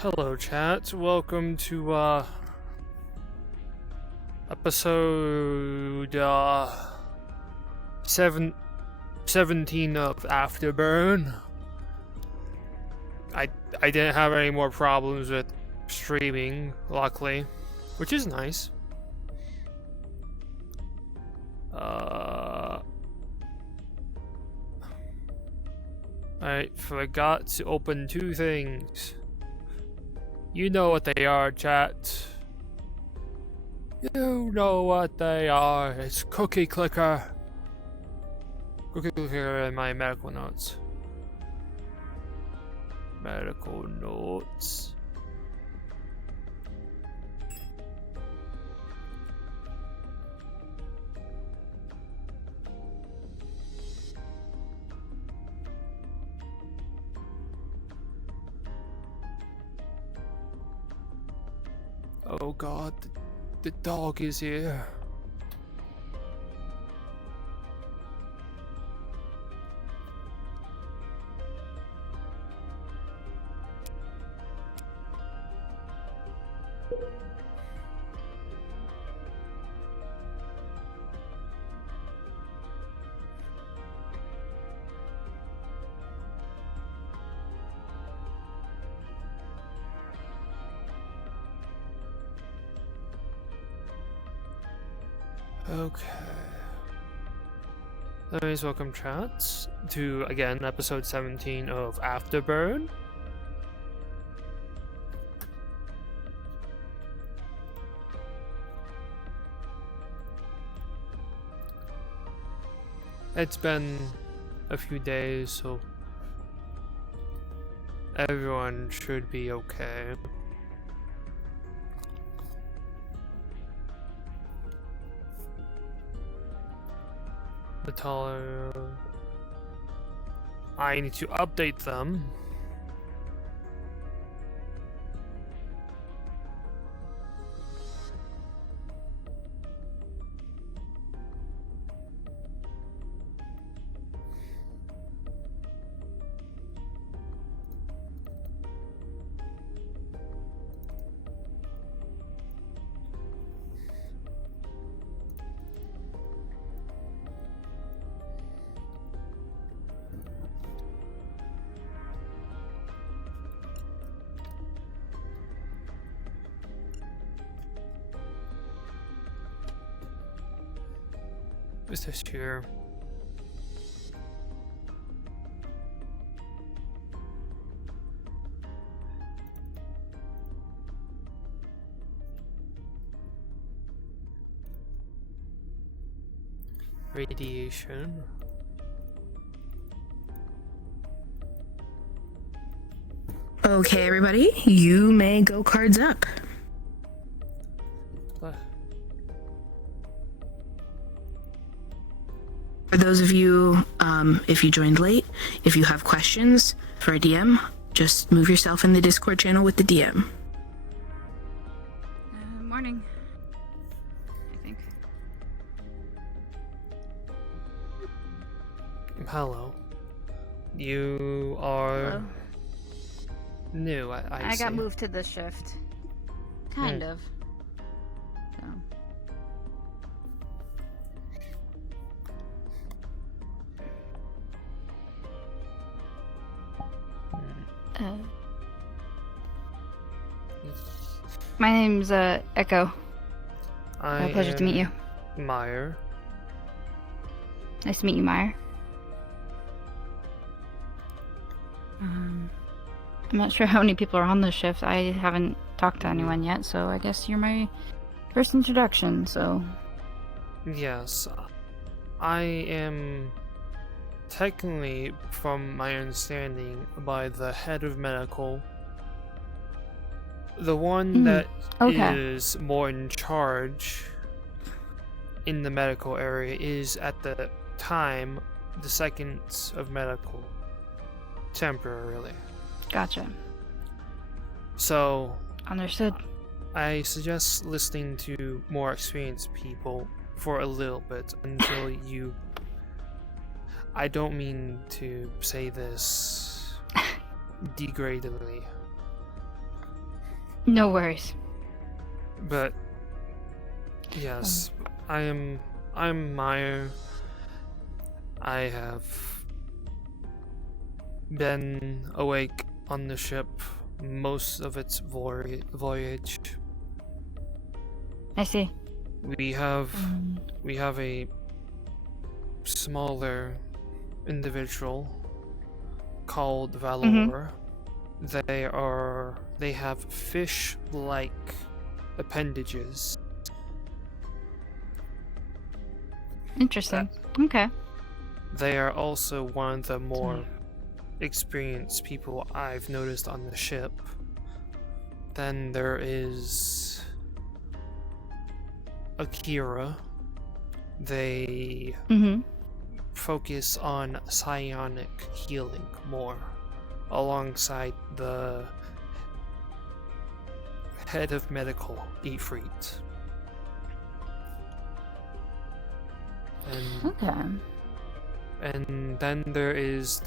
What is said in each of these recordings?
Hello, chat. Welcome to episode 17 of Afterburn. I didn't have any more problems with streaming, luckily, which is nice. I forgot to open two things. You know what they are, chat. You know what they are. It's Cookie Clicker. Cookie Clicker and my medical notes. Medical notes. Oh god, the dog is here. Okay. Anyways, welcome chats to, again, episode 17 of Afterburn. It's been a few days, so everyone should be okay. I need to update them. What's this here? Radiation. Okay, everybody, you may go cards up. For those of you, if you joined late, if you have questions for a DM, just move yourself in the Discord channel with the DM. Morning, I think. Hello. You are... Hello. New, I got see. moved to this shift. Kind of. So. My name's Echo. My pleasure to meet you. Mire. Nice to meet you, Mire. I'm not sure how many people are on this shift. I haven't talked to anyone yet, so I guess you're my first introduction, so... Yes. I am technically, from my understanding, by the head of medical. The one that is more in charge in the medical area is, at the time, the second of medical. Temporarily. Gotcha. So... Understood. I suggest listening to more experienced people for a little bit until you... I don't mean to say this degradingly, No worries. But yes, I'm Mire. I have been awake on the ship most of its voyage. I see. We have a smaller individual called Valor. They have fish-like appendages. Interesting. Okay. They are also one of the more experienced people I've noticed on the ship. Then there is Akira. They focus on psionic healing more, alongside the head of medical, Ifrit. Okay. And then there is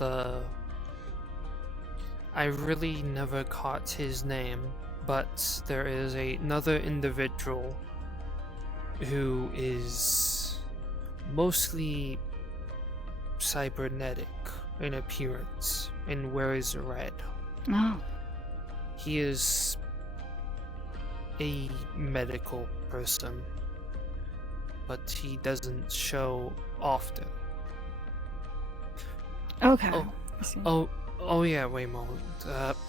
I really never caught his name, but there is another individual who is mostly cybernetic in appearance and wears red. Oh. He is a medical person, but he doesn't show often. Okay. Oh, I see. oh yeah, wait a moment.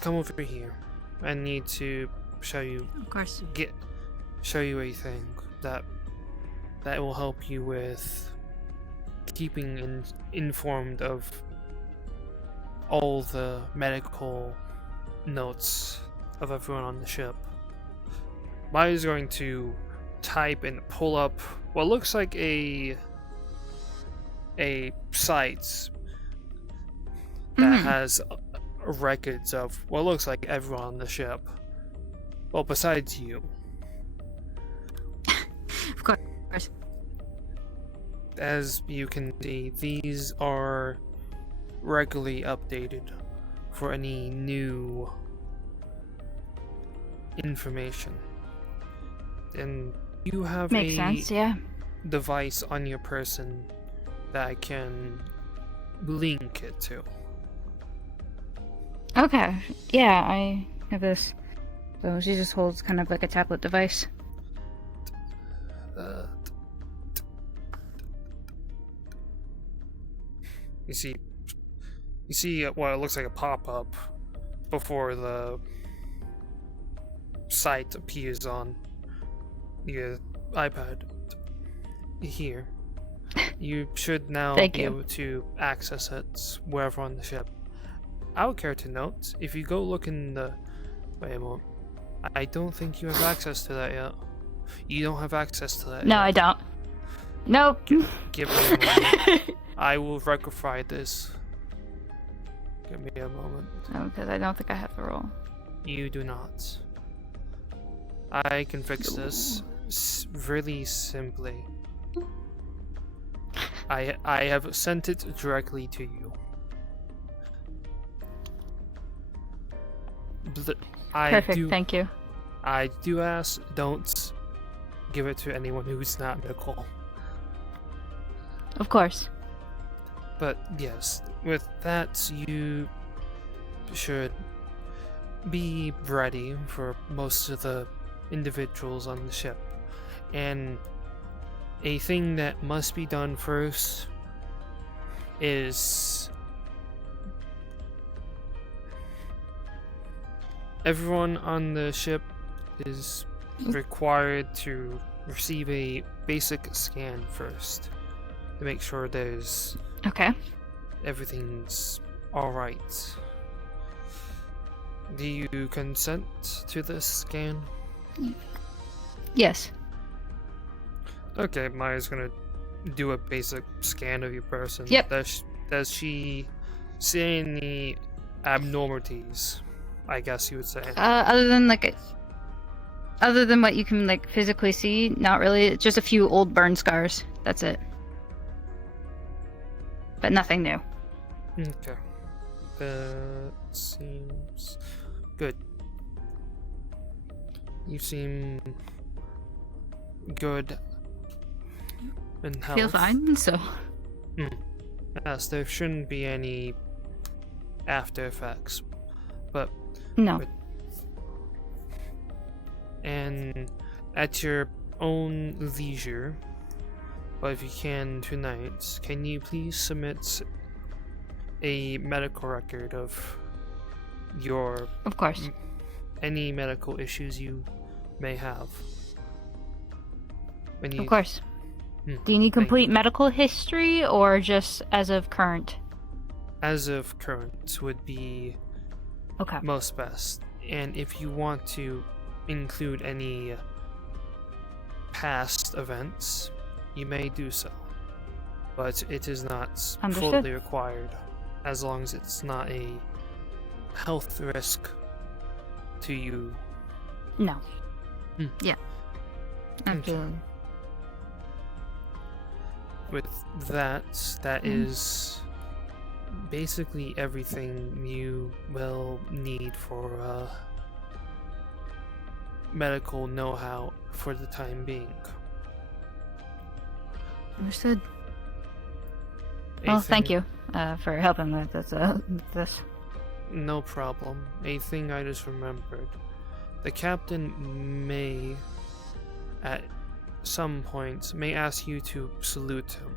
Come over here. I need to show you Of course. show you a thing that will help you with keeping informed of all the medical notes of everyone on the ship. Maya's going to type and pull up what looks like a site that has records of what looks like everyone on the ship. Well, besides you. Of course. As you can see, these are regularly updated for any new information. And you have Makes sense, yeah. device on your person that I can link it to. Okay. Yeah, I have this. So she just holds kind of like a tablet device. You see what looks like a pop-up before the site appears on your iPad. Here. You should now Thank be you. able to access it wherever on the ship. I would care to note, if you go look in the... Wait a moment. I don't think you have access to that yet. You don't have access to that No, yet. I don't. Nope. Give me a moment. I will rectify this. Give me a moment. No, because I don't think I have the role. You do not. I can fix this really simply. I have sent it directly to you. Perfect, thank you. I do ask, don't give it to anyone who's not medical. Of course. But yes, with that, you should be ready for most of the individuals on the ship. And a thing that must be done first is everyone on the ship is required to receive a basic scan first to make sure everything's alright. Do you consent to this scan? Yes. Okay, Maya's gonna do a basic scan of your person. Yep. Does she see any abnormalities, I guess you would say? Other than what you can like physically see, not really. It's just a few old burn scars. That's it. But nothing new. Okay. That seems good. You seem good in health. Feel fine, so. Yes, there shouldn't be any after effects. But No. and at your own leisure, but if you can tonight, can you please submit a medical record of your Of course. any medical issues you may have? Of course. Hmm, Do you need thank complete medical history or just as of current? As of current would be Okay. most best. And if you want to include any past events, you may do so. But it is not Understood. fully required, as long as it's not a health risk to you. No. Hmm. Yeah. Absolutely. With that is basically everything you will need for medical know-how for the time being. Understood. Well, thank you for helping with this. No problem. A thing I just remembered. The captain may, at some point, may ask you to salute him.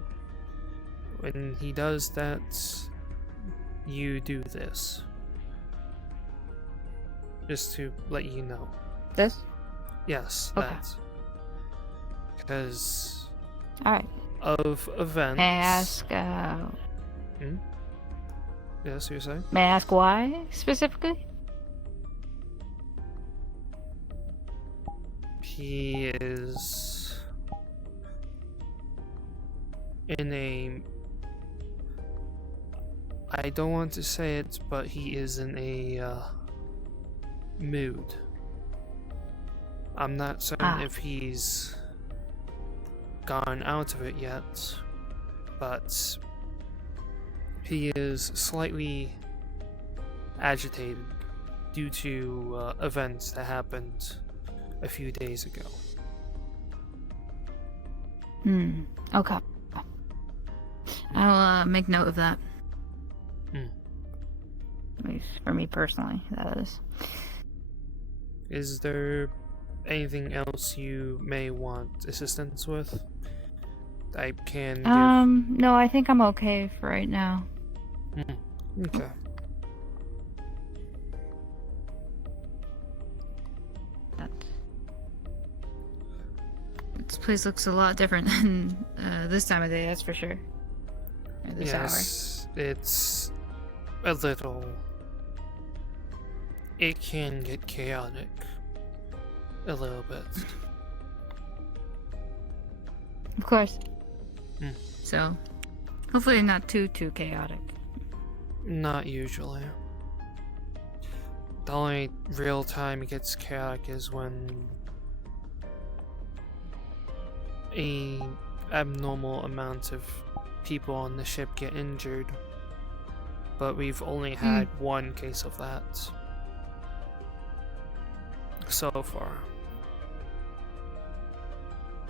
When he does that, you do this. Just to let you know. This? Yes, Okay. that. Because Alright. of events... May I ask, Yes, you're saying? May I ask why, specifically? He is in a... I don't want to say it, but he is in a mood. I'm not certain if he's gone out of it yet, but he is slightly agitated due to events that happened a few days ago. Okay. I'll make note of that. At least for me personally, that is. Is there anything else you may want assistance with? I can give... No, I think I'm okay for right now. Okay. This place looks a lot different than this time of day, that's for sure. Or this Yes, it's a little... It can get chaotic. A little bit. Of course. So, hopefully not too chaotic. Not usually. The only real time it gets chaotic is when a abnormal amount of people on the ship get injured. But we've only had one case of that so far.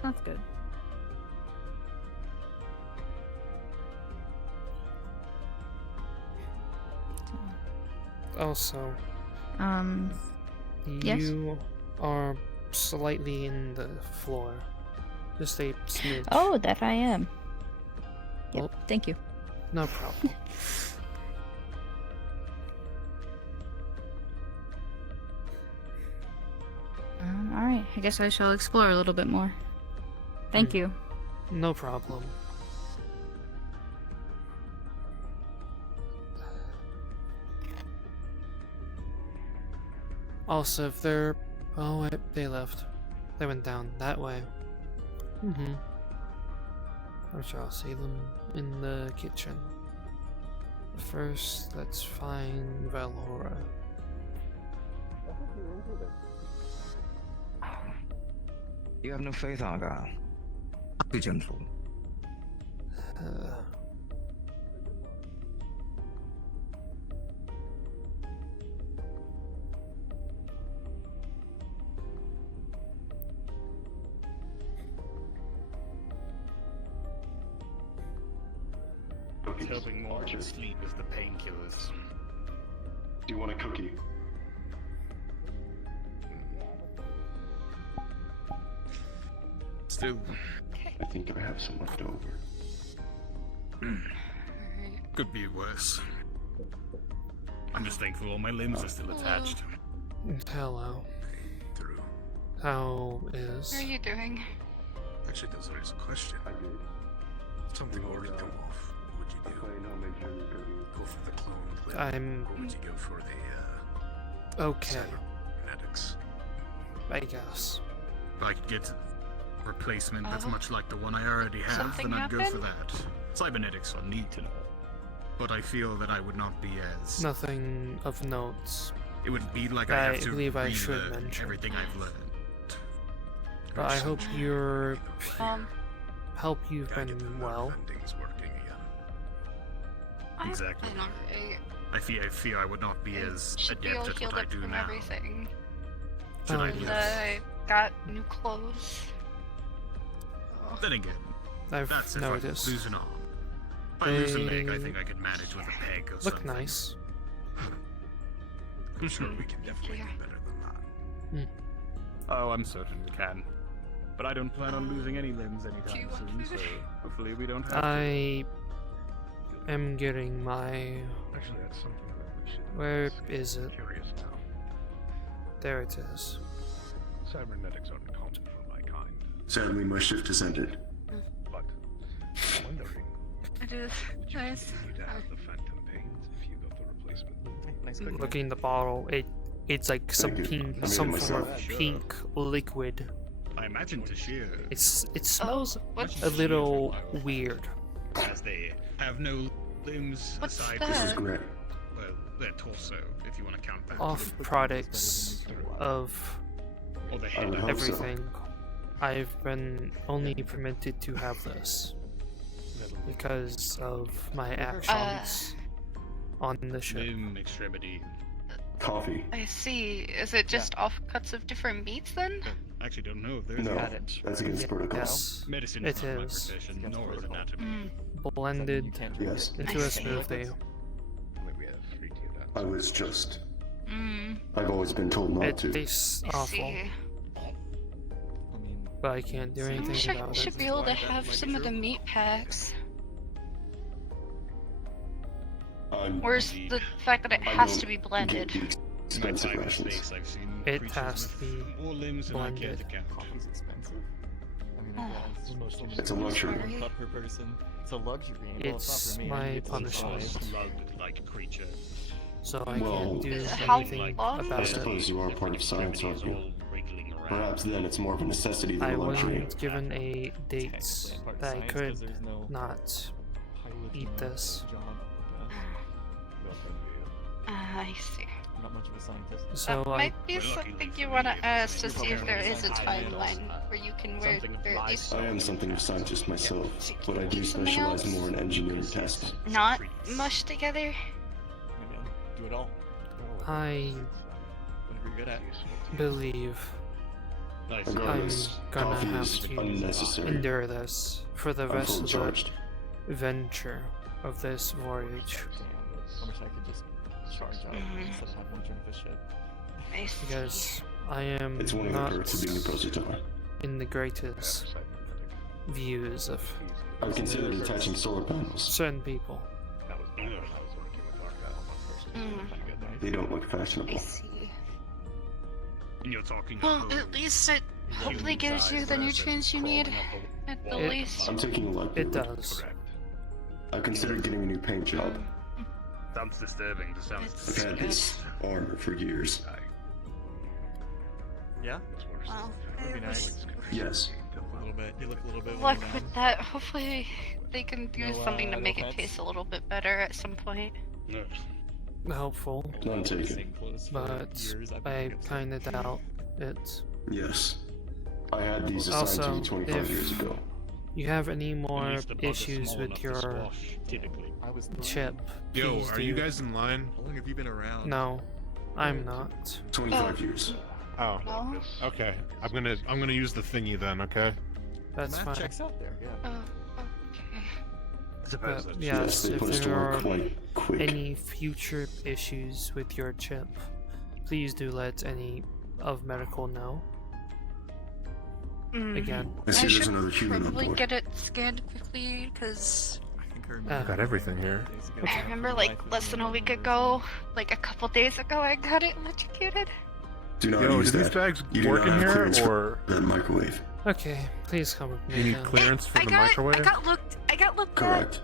That's good. Also, yes? you are slightly in the floor. Just a smidge. Oh, that I am. Yep, Well, thank you. no problem. Alright, I guess I shall explore a little bit more. Thank you. No problem. Also, if they're... Oh, wait, they left. They went down that way. I'm sure I'll see them in the kitchen. First, let's find Valhora. You have no faith, Aga. Be gentle. cookies. helping more than sleep is the painkillers. Do you want a cookie? Still, I think I have some left over. could be worse. I'm just thankful all my limbs are still attached. Hello. Through. How is? How are you doing? Actually, does raise a question. I did. If something were to go off, what would you do? Play now, make sure you're good. Go for the clone play? I'm Or would you go for the, okay, cybernetics? I guess. If I could get a replacement that's Oh. much like the one I already have, Something then I'd go for happened? that. Cybernetics I need to know. But I feel that I would not be as... Nothing of notes. It would be like I I have to believe I should relearn mention. everything I've learned. But I hope you're Um, help you've Gotta get the been nerve well. endings working again. I'm Exactly. alright. I fear I would not be as Should be all adept at healed what I up do from now. everything. Should I Oh, leave? yes. I got new clothes. Oh. Then again, I've that's if I noticed. lose an arm. If I lose a leg, I They think I could manage with a peg or Look something. nice. I'm sure we can definitely you. do better than that. Oh, I'm certain we can. But I don't plan on losing any limbs Do you anytime want soon, food? so hopefully we don't have to. I am getting my. Actually, that's something that we should. Where ask. is it? Curious now. There it is. Cybernetics aren't common for my kind, Sadly, my shift has ended. but I'm wondering, It is would you nice. continue to have the phantom pains if you got the replacement? Looking in the bottle, it's like some Thank you. I pink, made it some form of myself. pink liquid. I imagine Tashir, It smells What's a little weird. as they have no limbs What's aside that? This is from, great. well, their torso, if you want to count that. Off products of Or the I head. would hope so. everything. I've been only permitted to have this because of my actions on the ship. Limb extremity. Coffee. I see. Is it just offcuts of different meats then? I actually don't know if there's No, a that's against protocol. Yes, medicine it is not my is. profession, nor is anatomy. Mm. blended Yes, into I a see. smoothie. Maybe we have 3 to that. I was just. Mm. I've always been told not It to. tastes I awful, see. but I can't do I anything wish I about should it. be able to have some of the meat packs. Where's the fact that it I has don't to be get blended? the My expensive time in rations. space, I've seen It creatures has to with be more limbs than I care to blended. count. Coffee's expensive. I mean, I guess. It's a luxury. Sorry. Cup per person. It's a luxury. Well, It's not for me. my It's punishment. Slug-like creature. So I Well, can't do How anything long? I about it. suppose you are part of science, aren't you? All wriggling around. Perhaps then it's more of a necessity than I a luxury. wasn't given a date technically part of that I science 'cause could there's no not piloting eat this. job, I guess. I see. I'm not much of a scientist. So That I might be We're lucky something for you me, want it's to ask to like see if there is a high metals, timeline where you can wear something of or at least I am something of a scientist myself, but I do Something specialize else? more in engineering testing. not mush together. Maybe do it all. I Whatever you're good at. believe Nice. Regardless, gonna coffee have is to unnecessary. endure this for the I'm rest fully of charged. the venture of this voyage. Damn, I wish I could just charge up Mhm. instead of having to drink this shit. I see. Because I am It's one of the not perks of being a prototype. in the greatest views of I've considered attaching solar panels. certain people. That was when I was working with Argyle on my first Mm. They don't look I fashionable. see. And you're talking Well, about at least it hopefully gives you the nutrients you need. At the It- least. I'm taking a lot. It does. I've considered getting a new paint job. sounds disturbing. This sounds It's- I've had this armor for years. Yeah? Well, Would be nice. Yes. A little bit. You look a little bit. luck worn with down. that. Hopefully they can do No, something to no make it pets? taste a little bit better at some point. No. Helpful, None taken. Same clothes for but years, I've been I upset. kind of doubt it. Yes. I had these assigned Also, to me 25 if- years ago. You have any more At least the bug is issues small with enough to your squash, typically. I was chip? Yo, please are you do. guys in line? How long have you been around? No, I'm not. 25 years. Oh, No? okay. I'm gonna use the thingy then. Okay. That's Math fine. checks out there. Yeah. Oh, okay. suppose But that's yes, they if put us to there work are quite quick. any future issues with your chip, please do let any of medical know. Again. I see I there's should another human on probably board. get it scanned quickly, because I think I Ah. remember. Got everything here. I remember like less than a week ago, like a couple days ago, I got it electrocuted. Do not Yo, use do these that. bags You do work not in have here, clearance for or that microwave. Okay, please come with me. you need then. clearance for I the got microwave? I got looked Correct.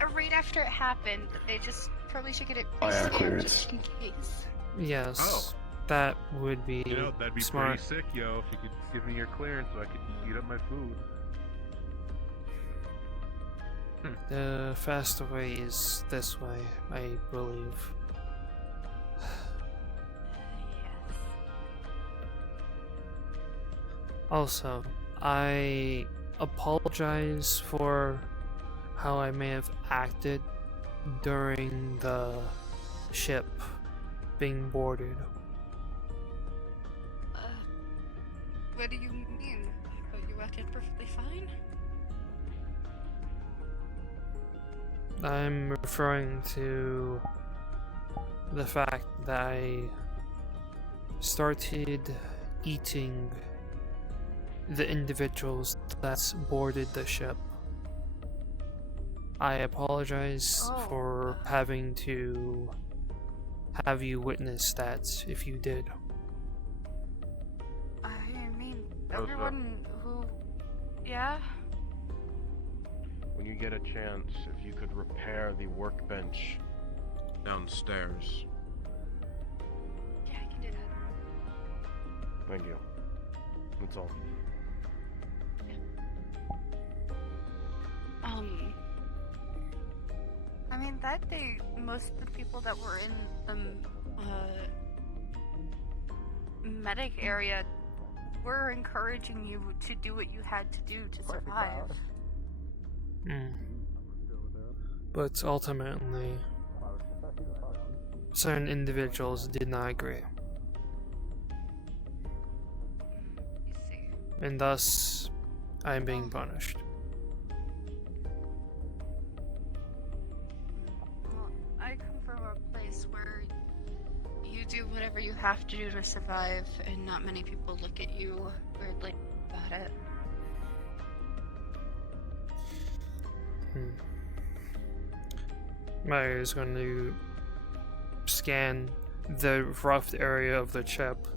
at right after it happened. They just probably should get it I have scanned clearance. just in case. Yes, Oh. that would be You know, that'd be smart. pretty sick, yo, if you could give me your clearance so I could heat up my food. The faster way is this way, I believe. Yes. Also, I apologize for how I may have acted during the ship being boarded. What do you mean? Oh, you acted perfectly fine? I'm referring to the fact that I started eating the individuals that boarded the ship. I apologize Oh. for having to have you witness that if you did. I mean, How's that? everyone who... Yeah? When you get a chance, if you could repair the workbench downstairs. Yeah, I can do that. Thank you. That's all. I mean, that day, most of the people that were in the medic area were encouraging you to do what you had to do to survive. But ultimately, certain individuals did not agree. You see. And thus, I am being punished. Well, I come from a place where you do whatever you have to do to survive, and not many people look at you weirdly about it. Mire is going to scan the roughed area of the chip.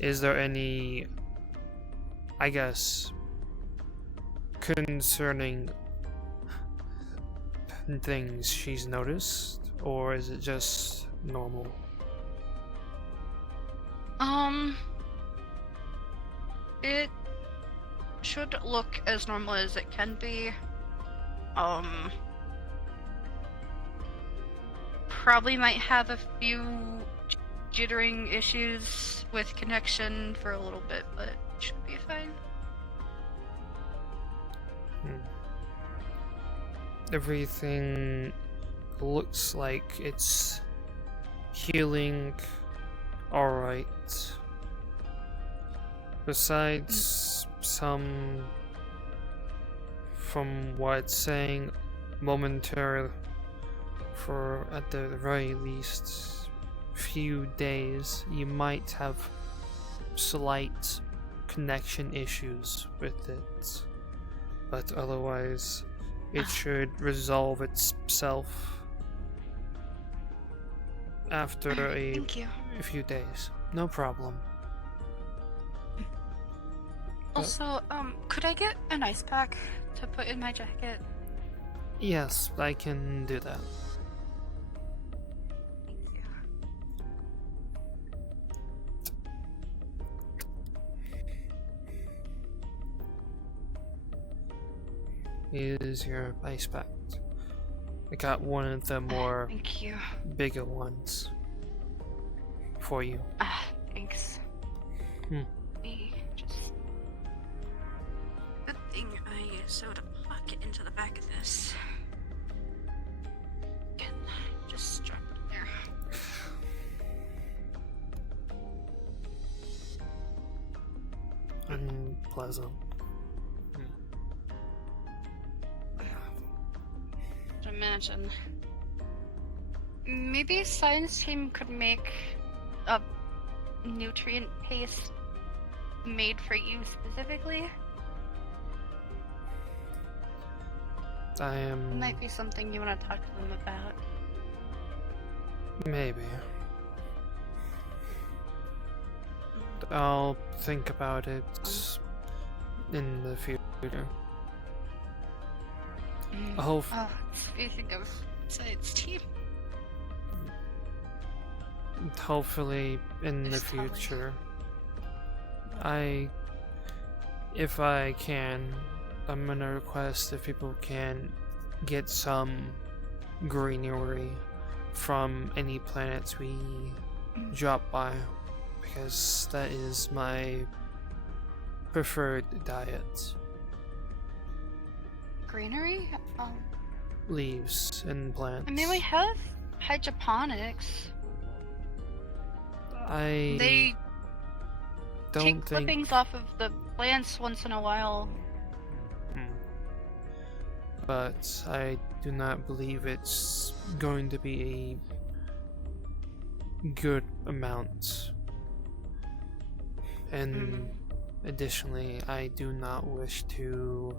Is there any, I guess, concerning things she's noticed, or is it just normal? It should look as normal as it can be. Probably might have a few jittering issues with connection for a little bit, but it should be fine. Everything looks like it's healing alright. Besides some, from what it's saying, momentary, for at the very least few days, you might have slight connection issues with it, but otherwise it should resolve itself after Thank you. a few days. No problem. Also, could I get an ice pack to put in my jacket? Yes, I can do that. Thank you. Here's your ice pack. I got one of the more Thank you. bigger ones for you. Thanks. Me just... Good thing I sewed a pocket into the back of this. Can just drop it in there. Unpleasant. imagine. Maybe a science team could make a nutrient paste made for you specifically. It might be something you want to talk to them about. Maybe. I'll think about it in the future. Speaking of science team. Hopefully in the future. If I can, I'm gonna request if people can get some greenery from any planets we drop by, because that is my preferred diet. Greenery? Leaves and plants. I mean, we have hydroponics. They don't take think... clippings off of the plants once in a while. But I do not believe it's going to be a good amount. And additionally, I do not wish to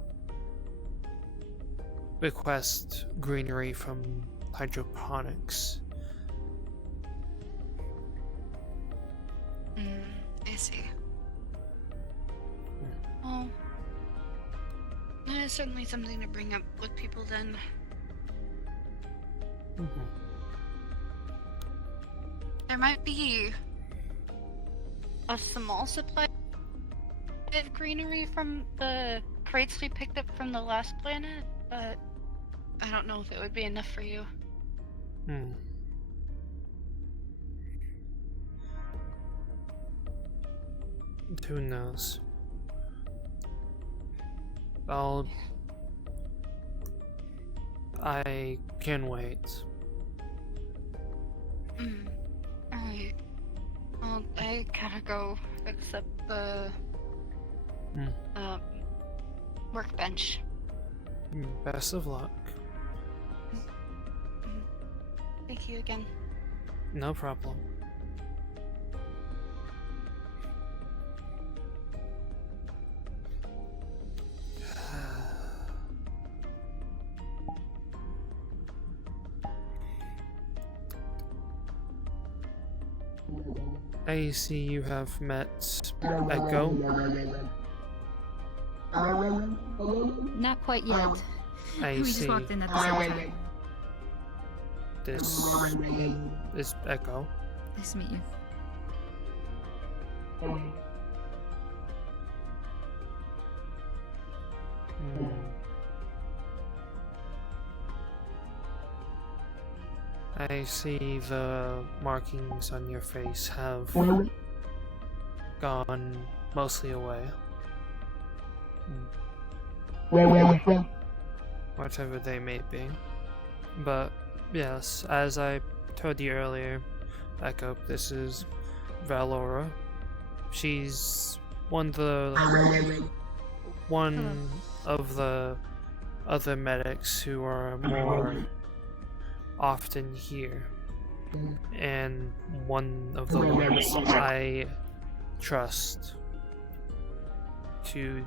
request greenery from hydroponics. I see. Well, that is certainly something to bring up with people then. There might be a small supply of greenery from the crates we picked up from the last planet, but I don't know if it would be enough for you. Who knows? I can wait. Alright. Well, I gotta go fix up the workbench. Best of luck. Thank you again. No problem. I see you have met Echo. Not quite yet. I We see. just walked in at the same time. This is Echo. Nice to meet you. I see the markings on your face have gone mostly away. Whatever they may be. But yes, as I told you earlier, Echo, this is Valora. She's one of the other medics who are more often here, and one of the ones I trust to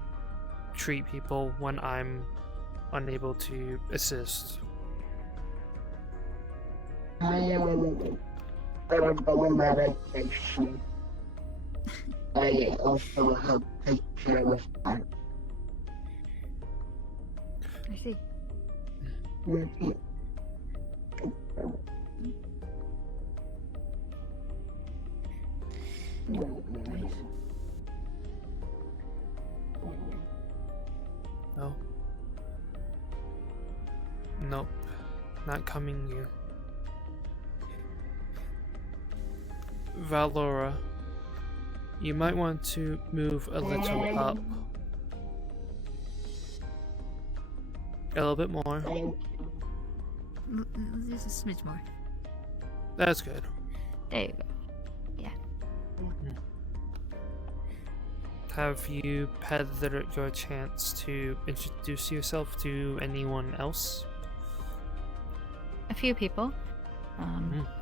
treat people when I'm unable to assist. I also help take care of her. I see. No. Nope. Not coming here. Valora, you might want to move a little up. A little bit more. Just a smidge more. That's good. There you go. Yeah. Have you had your chance to introduce yourself to anyone else? a few people.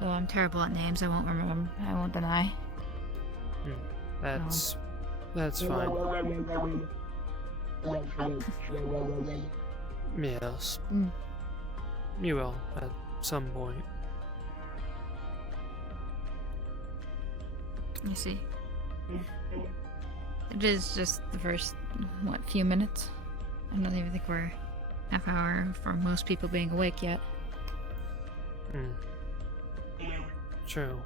Though I'm terrible at names, I won't remember. I won't deny. That's fine. Yes. You will at some point. I see. It is just the first, few minutes? I don't even think we're half hour for most people being awake yet. True.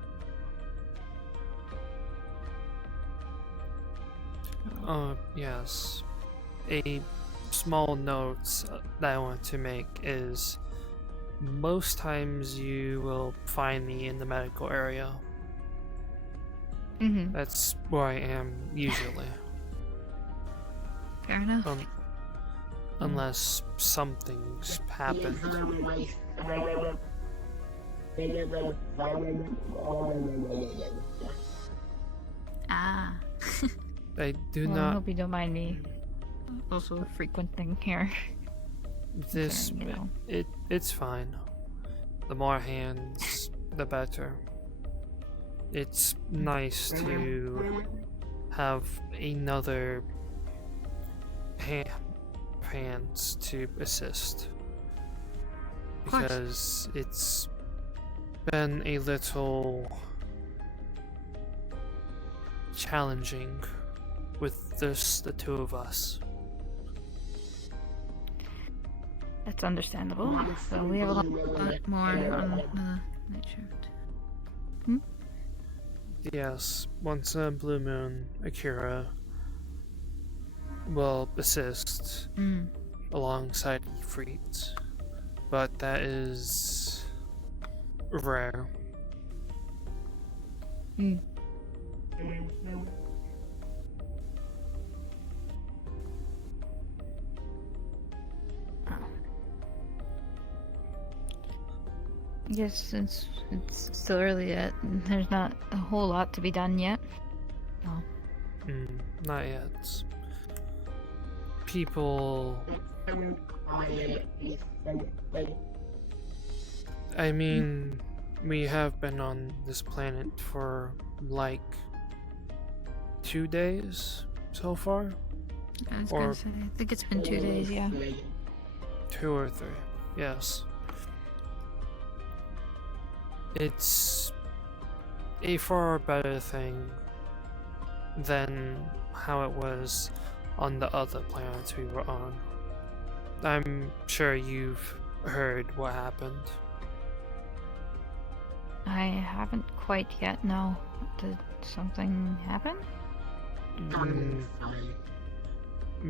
Yes. A small note that I want to make is most times you will find me in the medical area. That's where I am usually. Fair enough. Unless something's happened. Ah. I do I not. hope you don't mind me also frequenting here. This, you know. it's fine. The more hands, the better. It's nice to have another hands to assist, because it's been a little challenging with just the two of us. That's understandable. So we have a lot more on the night shift. Yes, once a blue moon, Akira will assist alongside Ifrit, but that is rare. I guess since it's still early yet, there's not a whole lot to be done yet. No. Not yet. People... I mean, we have been on this planet for like 2 days so far? I was gonna say, I think it's been 2 days, yeah. 2 or 3, yes. It's a far better thing than how it was on the other planets we were on. I'm sure you've heard what happened. I haven't quite yet, no. Did something happen?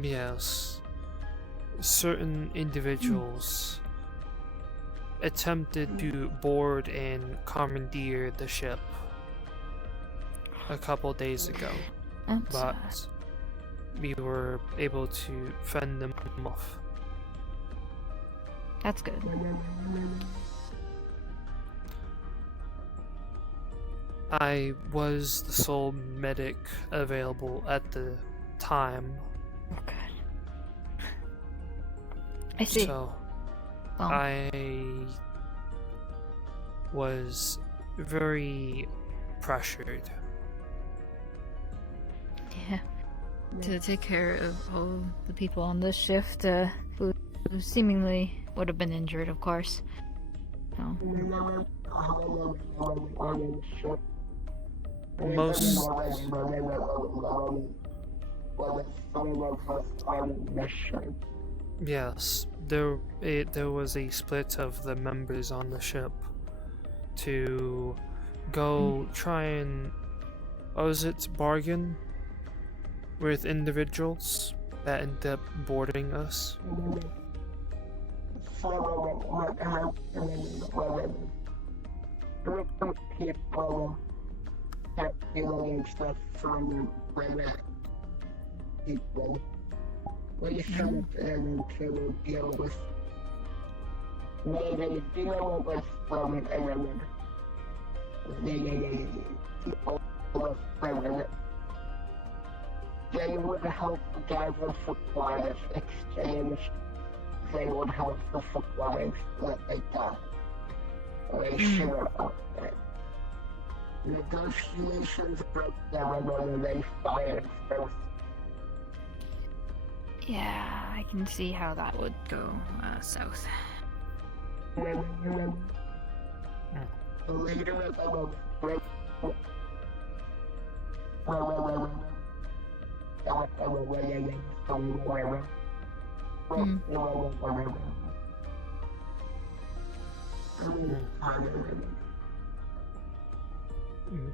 Yes. Certain individuals attempted to board and commandeer the ship a couple days ago, but we were able to fend them off. That's good. I was the sole medic available at the time. Oh god. I see. So I was very pressured. Yeah. To take care of all the people on this shift, who seemingly would have been injured, of course. So. Most... Yes, there was a split of the members on the ship to go try and, bargain with individuals that ended up boarding us. We shouldn't to deal with. They deal with from they would help gather supplies, exchange. They would help the supplies that they got. Negotiations broke down when they fired first. Yeah, I can see how that would go south. Later, they will break.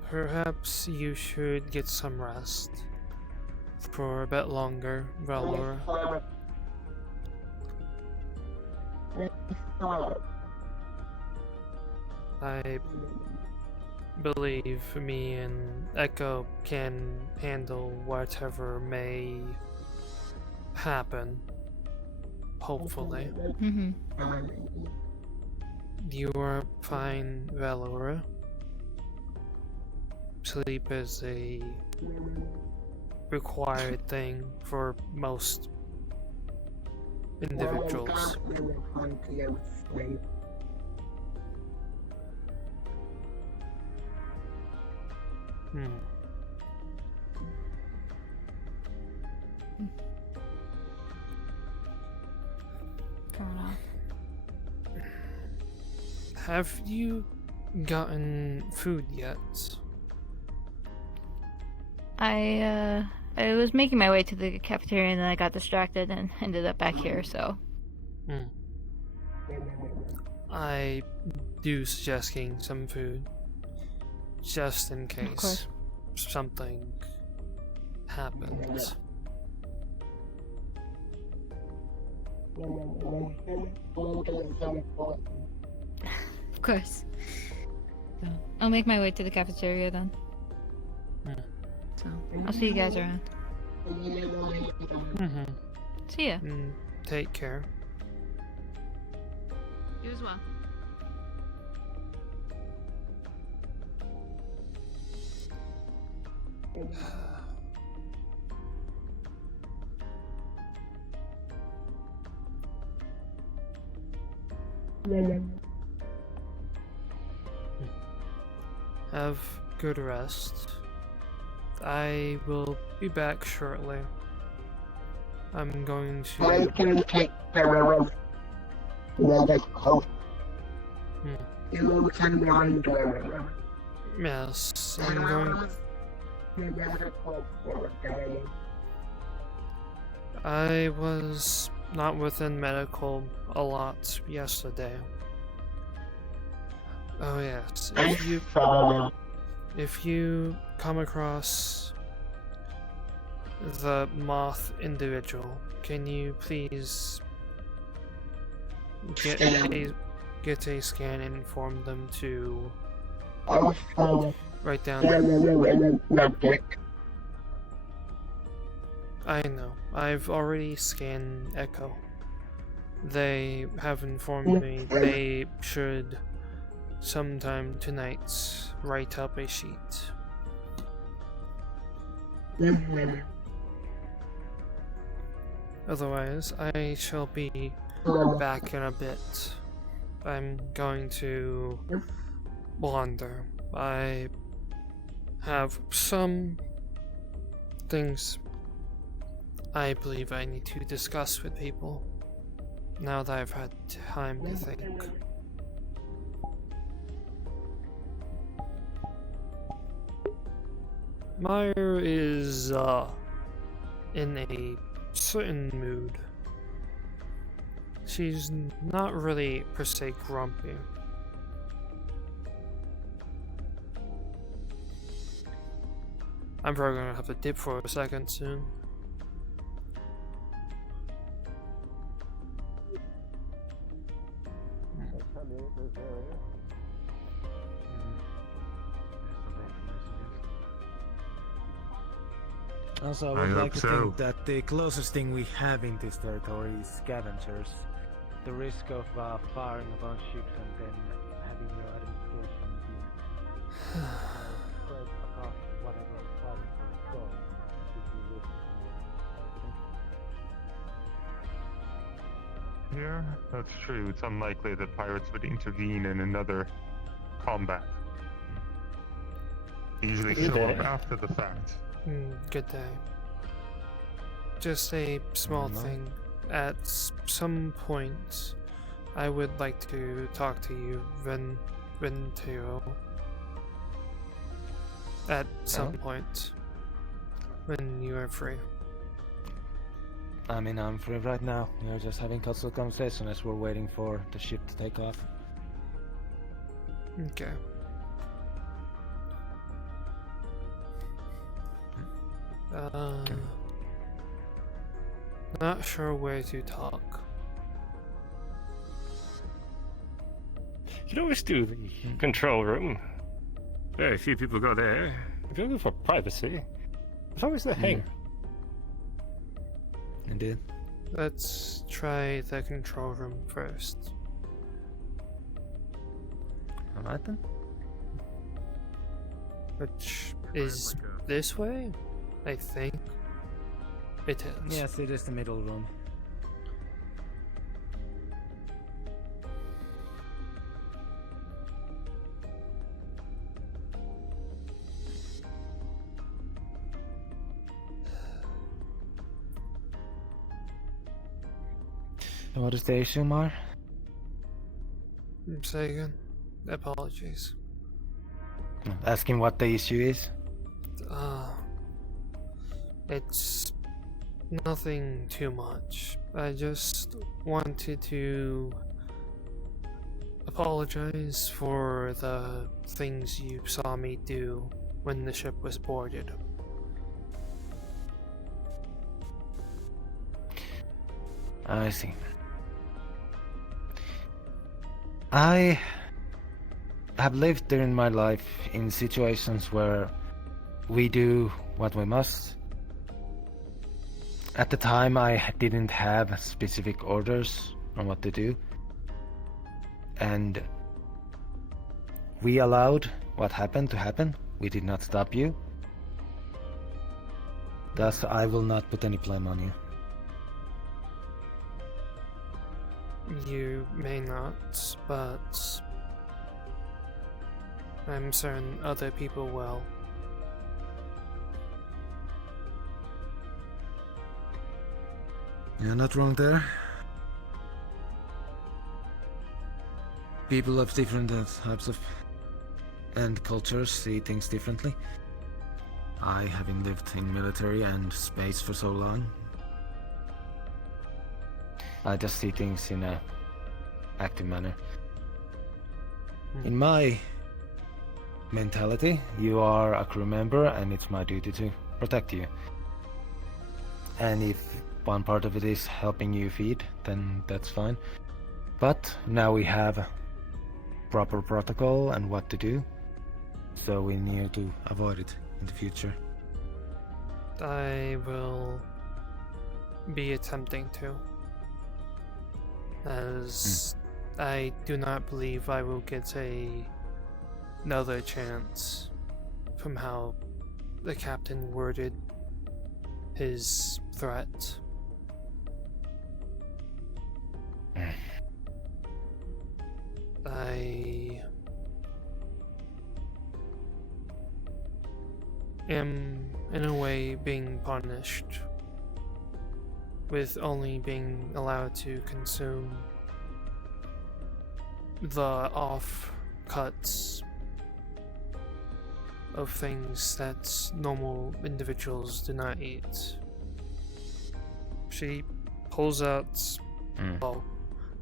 Perhaps you should get some rest for a bit longer, Valora. I believe me and Echo can handle whatever may happen. Hopefully. You are fine, Valora. Sleep is a required thing for most individuals. Fair enough. Have you gotten food yet? I was making my way to the cafeteria and then I got distracted and ended up back here, so. I do suggest getting some food. Just in case something happens. Of course. So, I'll make my way to the cafeteria then. So, I'll see you guys around. See ya. Take care. You as well. Have good rest. I will be back shortly. I'm going to... I can take care of the coat. You can wander. Yes, I'm going... I was not within medical a lot yesterday. Oh yes, if you come across the moth individual, can you please get a scan and inform them to write down. I know. I've already scanned Echo. They have informed me they should sometime tonight write up a sheet. Otherwise, I shall be back in a bit. I'm going to wander. I have some things I believe I need to discuss with people now that I've had time to think. Mire is in a certain mood. She's not really per se grumpy. I'm probably gonna have to dip for a second soon. Also, I would like to think that the closest thing we have in this territory is scavengers. The risk of firing upon ships and then having your administration be spread across whatever province or store would be risky. here. That's true. It's unlikely that pirates would intervene in another combat. They usually Good show up day. after the fact. Good day. Just a small thing. At some point, I would like to talk to you, Ventero. At some point, when you are free. I mean, I'm free right now. We're just having casual conversation as we're waiting for the ship to take off. Okay. Not sure where to talk. You can always do the control room. Very few people go there. If you're looking for privacy, there's always the hangar. Indeed. Let's try the control room first. Alright then. Which is this way? I think. It is. Yes, it is the middle room. What is the issue, Mar? Say again. Apologies. Asking what the issue is? It's nothing too much. I just wanted to apologize for the things you saw me do when the ship was boarded. I see. I have lived during my life in situations where we do what we must. At the time, I didn't have specific orders on what to do, and we allowed what happened to happen. We did not stop you. Thus, I will not put any blame on you. You may not, but I'm certain other people will. You're not wrong there. People of different types of and cultures see things differently. I, having lived in military and space for so long, I just see things in a active manner. In my mentality, you are a crew member and it's my duty to protect you. And if one part of it is helping you feed, then that's fine. But now we have proper protocol and what to do, so we need to avoid it in the future. I will be attempting to, as I do not believe I will get another chance from how the captain worded his threat. I am, in a way, being punished with only being allowed to consume the off-cuts of things that normal individuals do not eat. She pulls out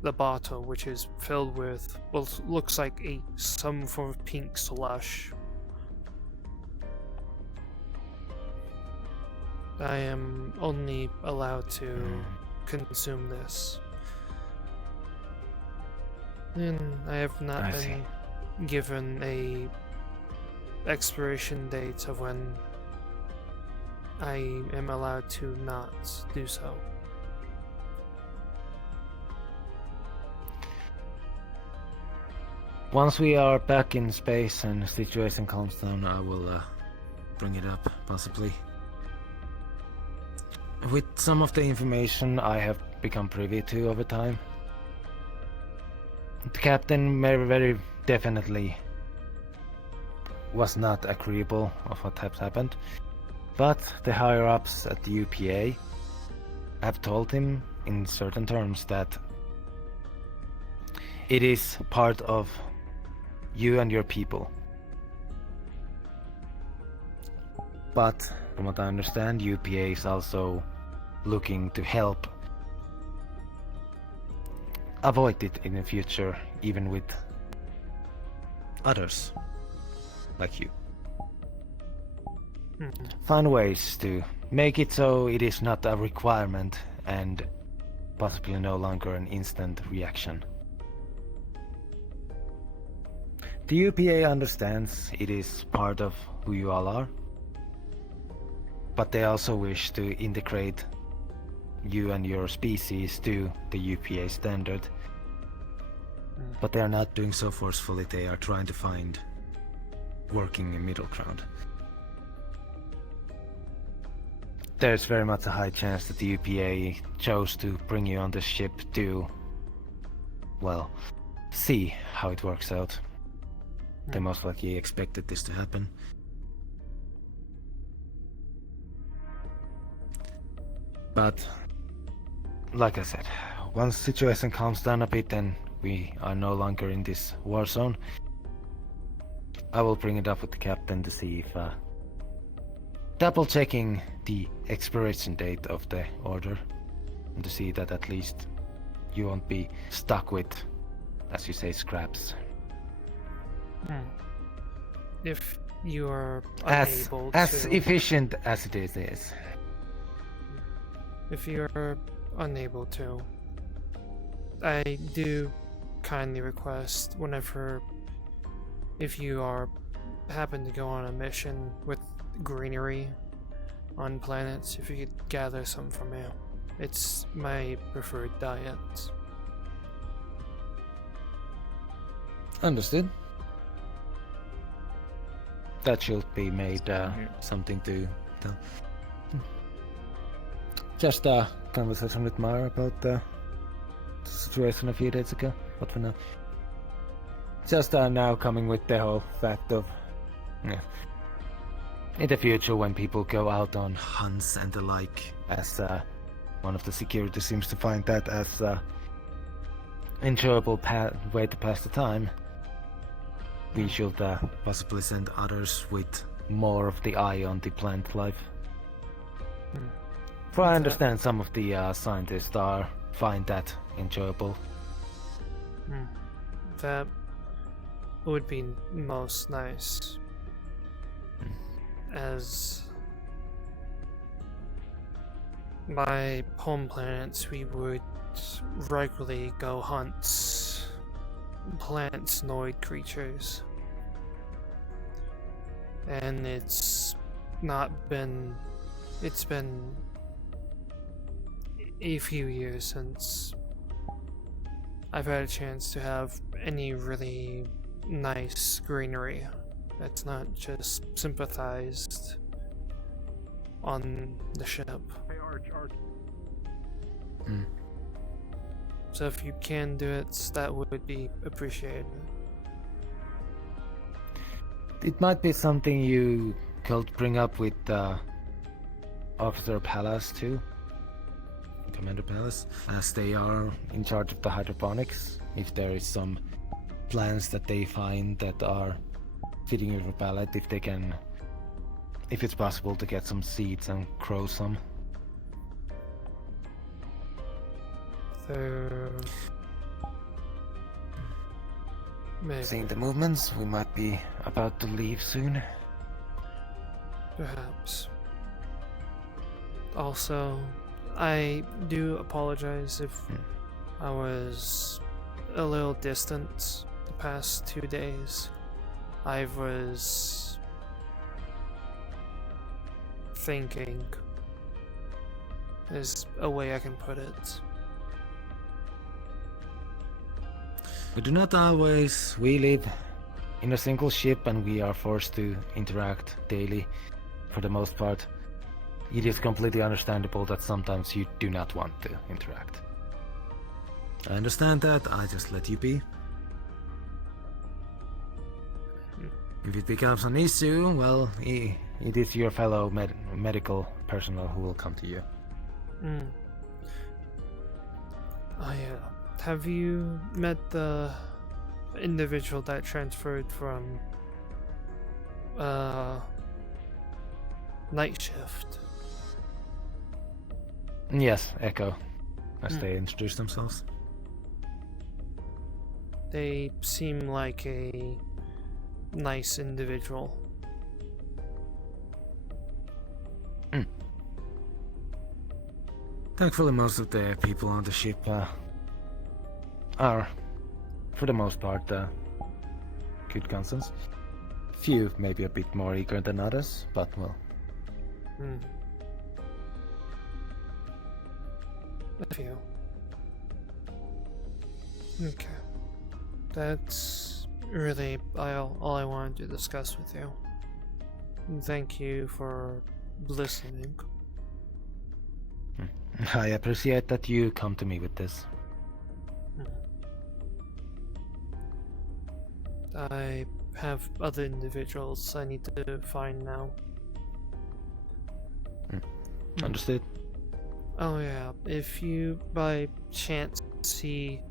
the bottle, which is filled with what looks like some form of pink slush. I am only allowed to consume this. And I have not been given a expiration date of when I am allowed to not do so. Once we are back in space and the situation calms down, I will bring it up, possibly. With some of the information I have become privy to over time, The captain very definitely was not agreeable of what has happened, but the higher-ups at the UPA have told him in certain terms that it is part of you and your people. But from what I understand, UPA is also looking to help avoid it in the future, even with others like you. Find ways to make it so it is not a requirement and possibly no longer an instant reaction. The UPA understands it is part of who you all are, but they also wish to integrate you and your species to the UPA standard. But they are not doing so forcefully, they are trying to find working middle ground. There's very much a high chance that the UPA chose to bring you on the ship to, well, see how it works out. They most likely expected this to happen. But, like I said, once the situation calms down a bit and we are no longer in this war zone, I will bring it up with the captain to see if double checking the expiration date of the order and to see that at least you won't be stuck with, as you say, scraps. If you are As unable efficient as it is. If you're unable to, I do kindly request if you happen to go on a mission with greenery on planets, if you could gather some from me. It's my preferred diet. Understood. That should be made something to tell. Just a conversation with Mire about the situation a few days ago, but for now. Just now coming with the whole fact of in the future when people go out on hunts and the like, as one of the security seems to find that as an enjoyable way to pass the time, we should possibly send others with more of the eye on the plant life. For I understand some of the scientists find that enjoyable. That would be most nice. As my home planets, we would regularly go hunt plant-noid creatures. And it's been a few years since I've had a chance to have any really nice greenery that's not just sympathized on the ship. Hey, Arch. So if you can do it, that would be appreciated. It might be something you could bring up with Officer Palace too. Commander Palace, as they are in charge of the hydroponics. If there is some plants that they find that are fitting with your palate, if it's possible to get some seeds and grow some. Maybe. Seeing the movements, we might be about to leave soon. Perhaps. Also, I do apologize if I was a little distant the past 2 days. I was thinking is a way I can put it. We do not always. We live in a single ship and we are forced to interact daily for the most part. It is completely understandable that sometimes you do not want to interact. I understand that, I just let you be. If it becomes an issue, well, it is your fellow medical personnel who will come to you. Have you met the individual that transferred from night shift? Yes, Echo, as they introduce themselves. They seem like a nice individual. Thankfully, most of the people on the ship are, for the most part, good conscience. Few maybe a bit more eager than others, but well. A few. Okay. That's really all I wanted to discuss with you. Thank you for listening. I appreciate that you come to me with this. I have other individuals I need to find now. Understood. Oh yeah, if you by chance see,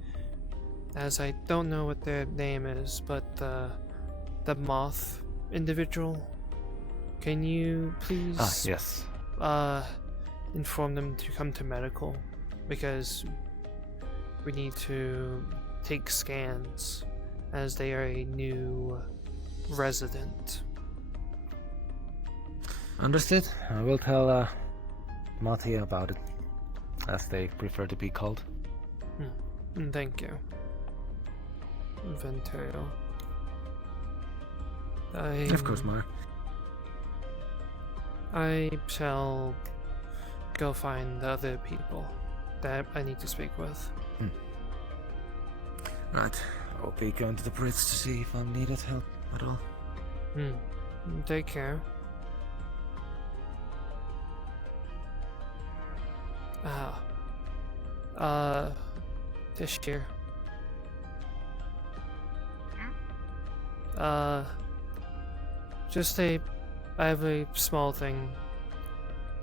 as I don't know what their name is, but the moth individual, can you please yes. inform them to come to medical, because we need to take scans as they are a new resident. Understood. I will tell Mati about it, as they prefer to be called. Thank you, Venterio. Of course, Mire. I shall go find the other people that I need to speak with. Right. I'll be going to the bridge to see if I'm needed help at all. Take care. This year. I have a small thing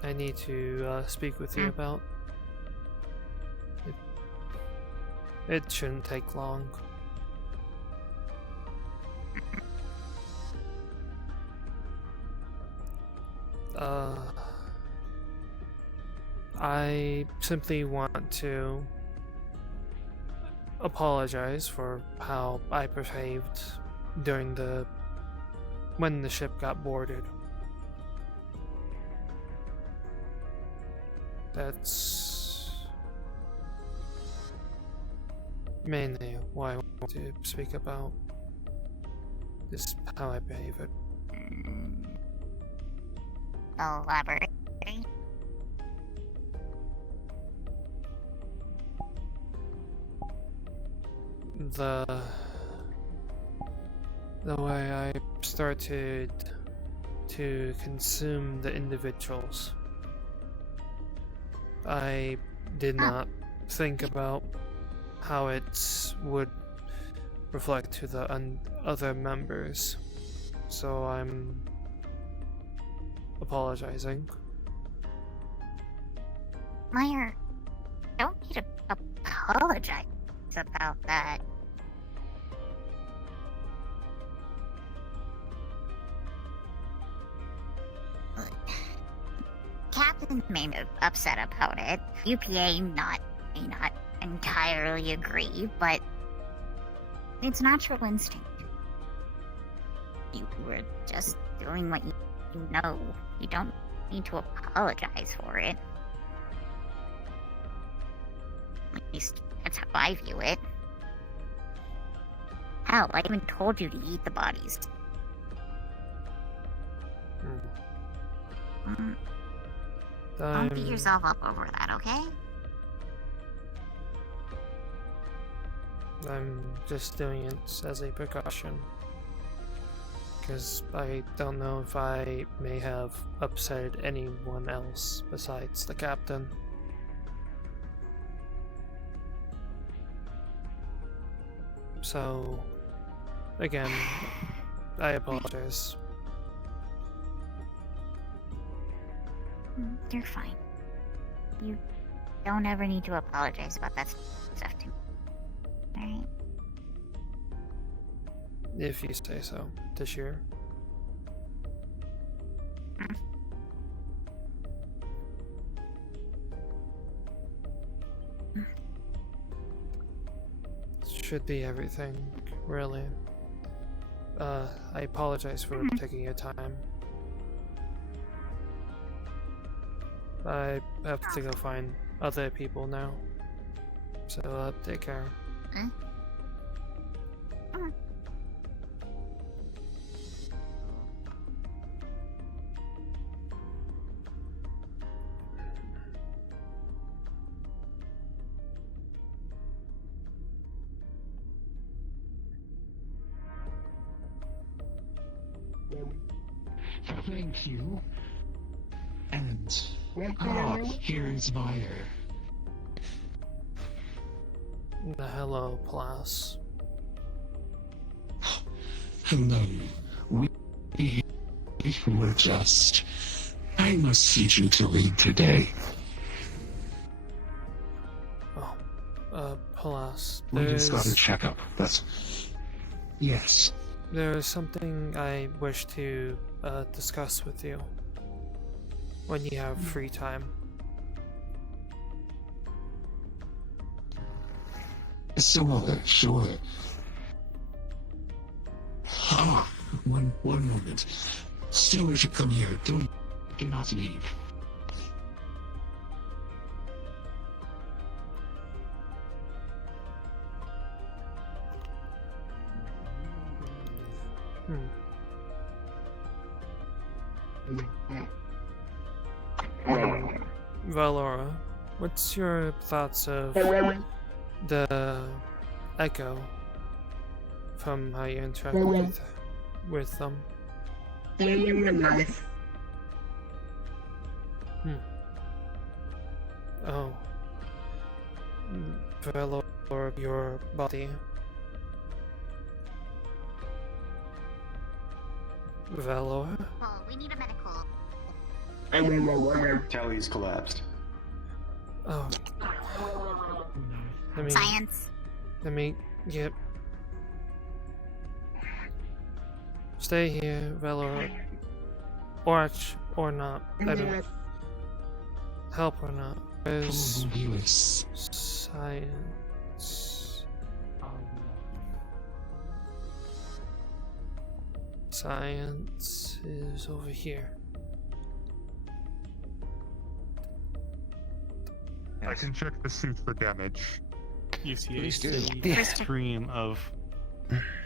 I need to speak with you about. It shouldn't take long. I simply want to apologize for how I behaved during when the ship got boarded. That's mainly why I want to speak about this, how I behave it. Elaborate. The way I started to consume the individuals, I did not think about how it would reflect to the other members, so I'm apologizing. Mire, don't need to apologize about that. Captain may be upset about it. UPA may not entirely agree, but it's natural instinct. You were just doing what you know. You don't need to apologize for it. At least that's how I view it. Hell, I even told you to eat the bodies. Don't beat yourself up over that, okay? I'm just doing it as a precaution, because I don't know if I may have upset anyone else besides the captain. So, again, I apologize. You're fine. You don't ever need to apologize about that stuff to me. Alright? If you say so. This year. Should be everything, really. I apologize for taking your time. I have to go find other people now. So, take care. Thank you. And here's Mire. Hello, Plas. Hello. We were just... I must teach you to read today. Plas. We just got a checkup. That's... Yes. There's something I wish to discuss with you when you have free time. Sure. One moment. Stiller should come here. Do not leave. Valora, what's your thoughts of the echo from how you interact with them? Oh. Valora, your body. Valor? Oh, we need a medical. Tally's collapsed. Oh. Science. Let me get. Stay here, Valor. Or not. I don't. Help or not. There's science. Science is over here. I can check the suit for damage. You see a steady stream of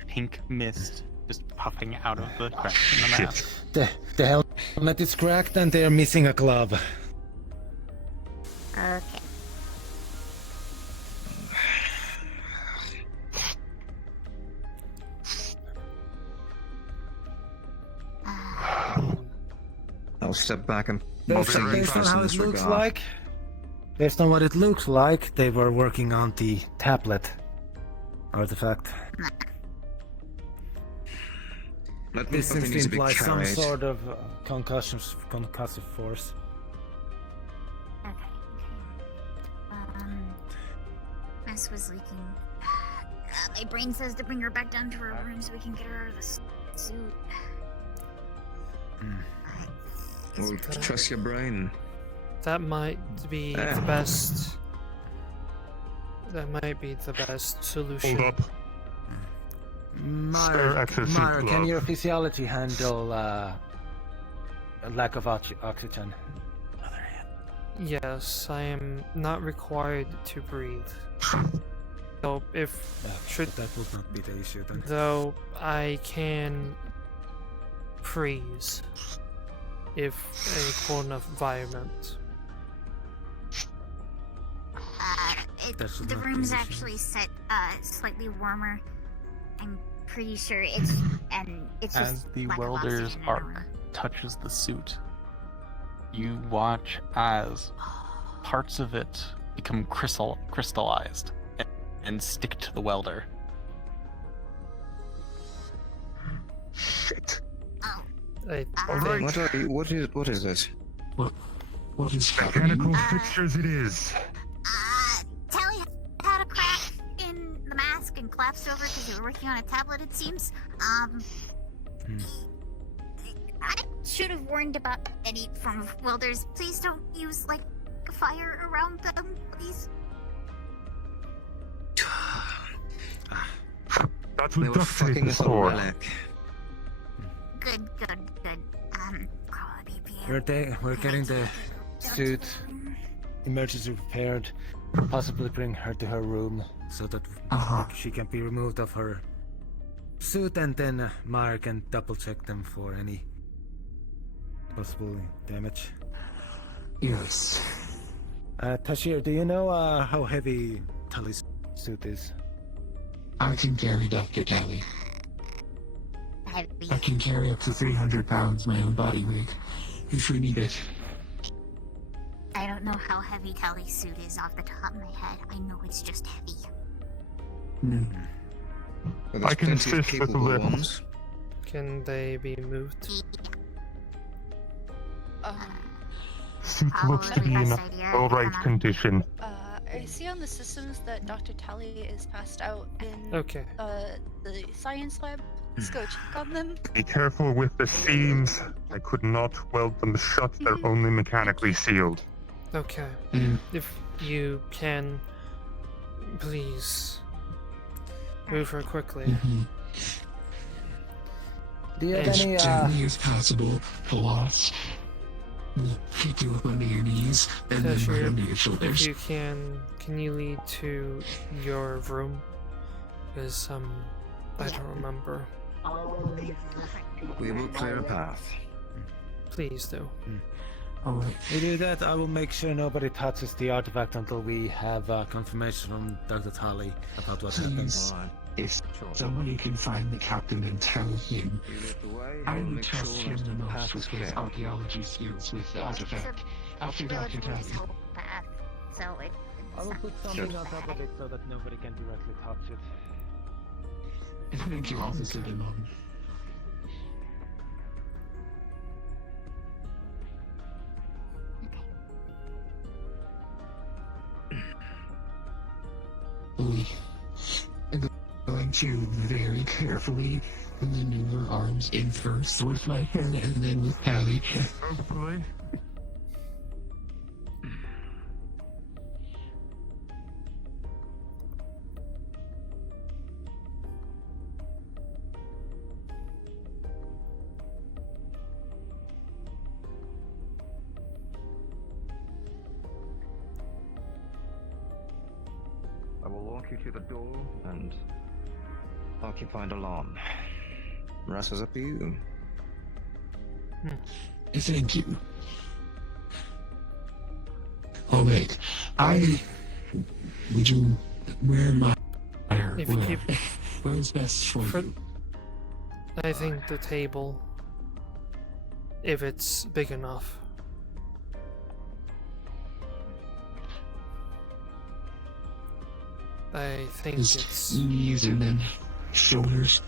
pink mist just puffing out of the crack in the map. The helmet is cracked and they're missing a glove. Okay. I'll step back and Based on how it looks like, based on what it looks like, they were working on the tablet artifact. This seems to imply some sort of concussive force. Okay. Mess was leaking. My brain says to bring her back down to her room so we can get her out of the suit. Well, trust your brain. That might be the best. That might be the best solution. Hold up. Mire, can your physiology handle a lack of oxygen? Yes, I am not required to breathe. So if that would not be the issue then. Though I can freeze if in a cold enough environment. The room's actually set slightly warmer. I'm pretty sure it's just As the lack of welder's oxygen in the room. arc touches the suit, you watch as parts of it become crystallized and stick to the welder. Shit. Oh. I Alright. What is this? What is Mechanical fixtures it is. Tally had a crack in the mask and collapsed over because they were working on a tablet, it seems. I should have warned about any form of welders. Please don't use, like, fire around them, please. That's They what were duct tape fucking is us up, for. relic. Good. We're getting the suit emergency repaired. Possibly bring her to her room so that she can be removed of her suit, and then Mire can double check them for any possible damage. Yes. Tashir, do you know how heavy Tully's suit is? I can carry Dr. Tally. I can carry up to 300 pounds my own body weight, if we need it. I don't know how heavy Tally's suit is off the top of my head. I know it's just heavy. Well, I can there's plenty of assist with the capable lift. ones. Can they be moved? Suit looks to be in alright condition. I see on the systems that Dr. Tally is passed out in the science lab. Let's go check on them. Be careful with the seams. I could not weld them shut. They're only mechanically sealed. Okay. If you can, please move her quickly. Do you have As any gently as possible, plus. Pick you up under your knees and then right under your shoulders. If you can you lead to your room? Because I don't remember. We will clear a path. Please do. Alright. We do that, I will make sure nobody touches the artifact until we have confirmation from Dr. Tally about what happens. If somebody can find the captain and tell him, I will trust him the most with his archaeology skills with the artifact. After Dr. Tally. So it. I will put something on top of it so that nobody can directly touch it. Thank you, Officer Demon. We are going to very carefully maneuver arms in first with my hand and then with Tally. Hopefully. I will walk you to the door and occupy the lawn. The rest is up to you. Thank you. Oh wait, would you wear my where's best for you? I think the table, if it's big enough. I think it's knees and then shoulders.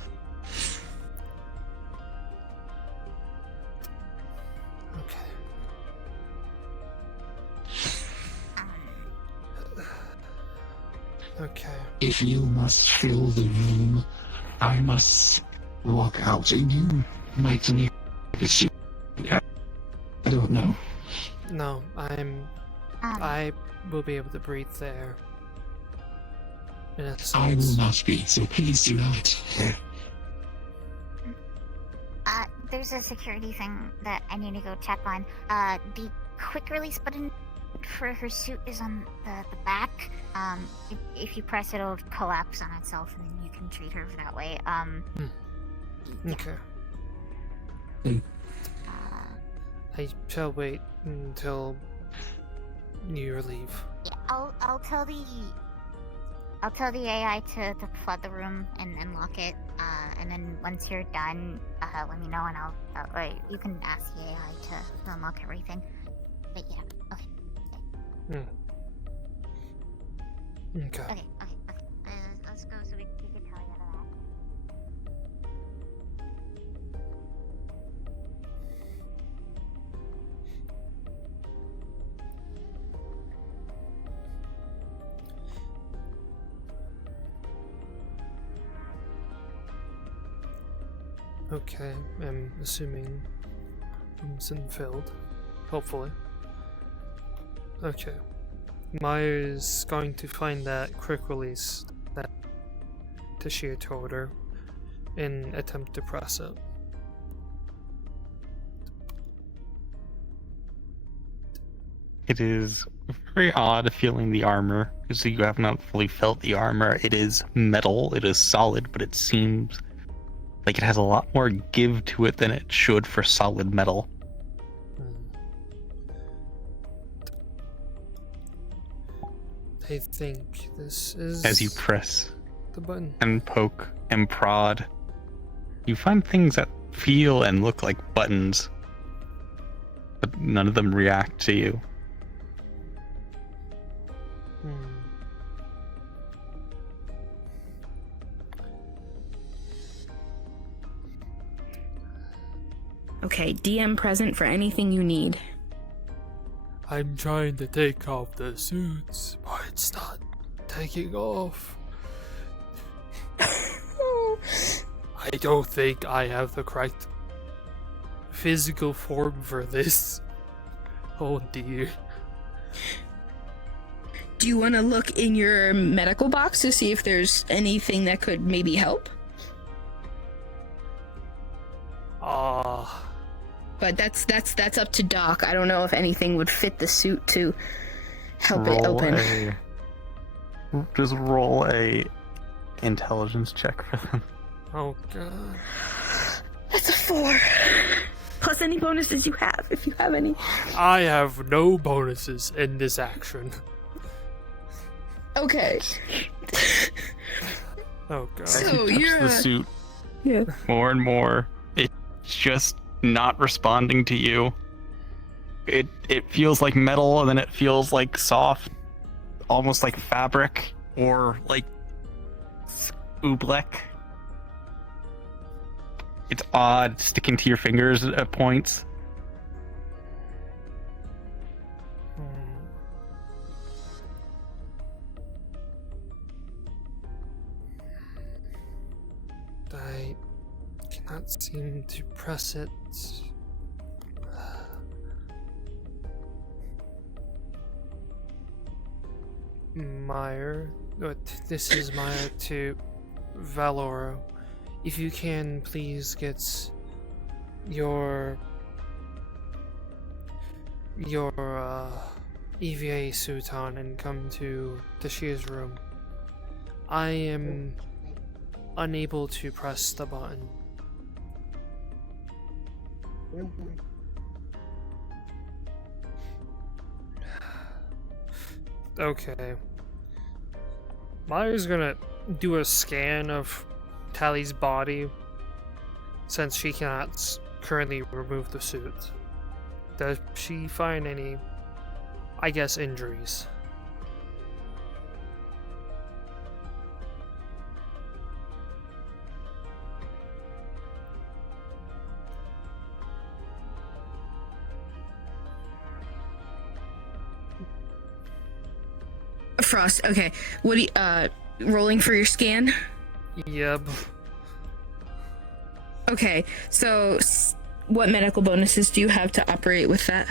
Okay. If you must fill the room, I must walk out, and you might need to shoot. I don't know. No, I will be able to breathe there. In a sense. I will not be, so please do not. There's a security thing that I need to go check on. The quick release button for her suit is on the back. If you press it, it'll collapse on itself, and then you can treat her that way. Okay. I shall wait until you leave. Yeah, I'll tell the AI to flood the room and lock it. And then once you're done, let me know, and or you can ask the AI to unlock everything. But yeah, okay. Okay. Okay. Let's go so we can tell you out of Okay, I'm assuming it's filled. Hopefully. Okay. Mire's going to find that quick release that Tashir told her and attempt to press it. It is very odd feeling the armor, because you have not fully felt the armor. It is metal, it is solid, but it seems like it has a lot more give to it than it should for solid metal. I think this is... As you press the button and poke and prod, you find things that feel and look like buttons, but none of them react to you. Okay, DM present for anything you need. I'm trying to take off the suits, but it's not taking off. I don't think I have the correct physical form for this. Oh dear. Do you want to look in your medical box to see if there's anything that could maybe help? But that's up to Doc. I don't know if anything would fit the suit to help it open. Just roll a intelligence check for them. Oh god. That's a 4. Plus any bonuses you have, if you have any. I have no bonuses in this action. Okay. Oh god. So Touch you're the suit yeah. more and more. It's just not responding to you. It feels like metal, and then it feels like soft, almost like fabric or like oobleck. It's odd, sticking to your fingers at points. I cannot seem to press it. Mire, this is Mire to Valoro. If you can, please get your EVA suit on and come to Tashir's room. I am unable to press the button. Okay. Mire's gonna do a scan of Tally's body since she cannot currently remove the suit. Does she find any, I guess, injuries? Frost, okay. What do you, rolling for your scan? Yep. Okay, so what medical bonuses do you have to operate with that?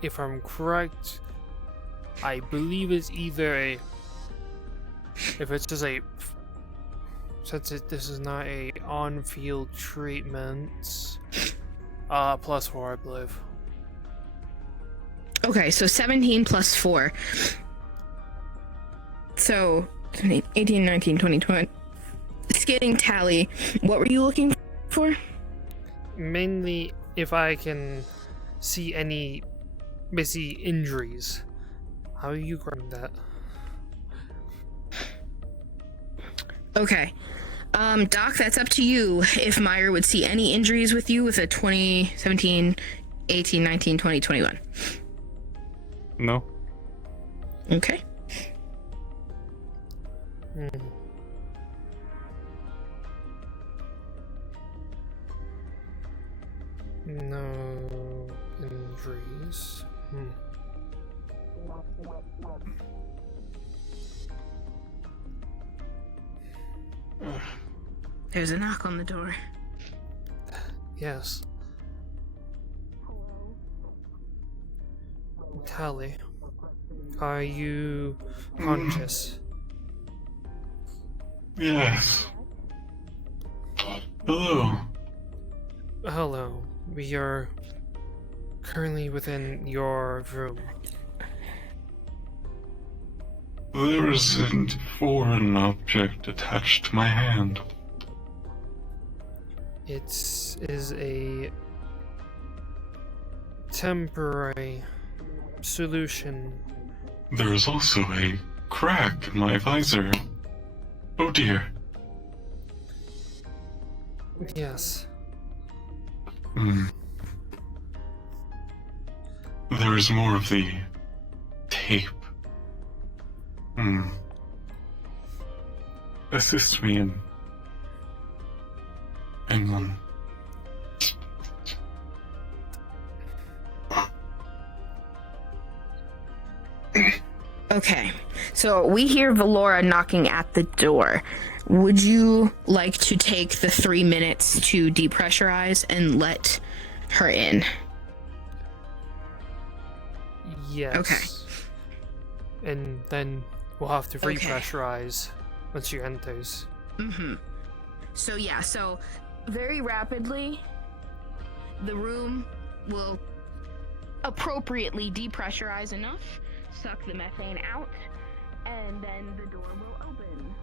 If I'm correct, I believe it's either a, if it's just a, since this is not a on-field treatment, +4, I believe. Okay, so 17 plus 4. So 18, 19, 20, 20. Scanning Tally, what were you looking for? Mainly if I can see any busy injuries. How are you grabbing that? Okay. Doc, that's up to you. If Mire would see any injuries with you with a 20, 17, 18, 19, 20, 21. No. Okay. No injuries. There's a knock on the door. Yes. Tally, are you conscious? Yes. Hello. Hello. We are currently within your room. There is a foreign object attached to my hand. It is a temporary solution. There is also a crack in my visor. Oh dear. Yes. There is more of the tape. Assist me in one. Okay, so we hear Valora knocking at the door. Would you like to take the 3 minutes to depressurize and let her in? Yes. Okay. And then we'll have to Okay. repressurize once she enters. So very rapidly, the room will appropriately depressurize enough, suck the methane out, and then the door will open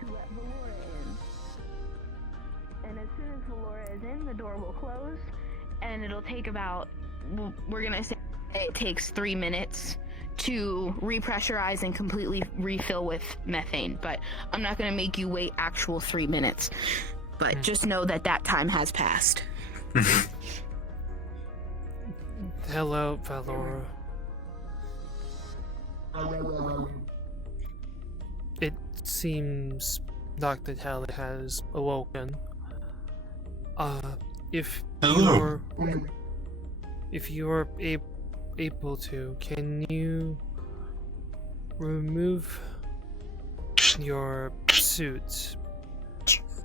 to let Valora in. And as soon as Valora is in, the door will close, and it'll take about, we're gonna say it takes 3 minutes to repressurize and completely refill with methane, but I'm not gonna make you wait actual 3 minutes. But just know that time has passed. Hello, Valora. It seems Dr. Tally has awoken. If Hello. you're able to, can you remove your suit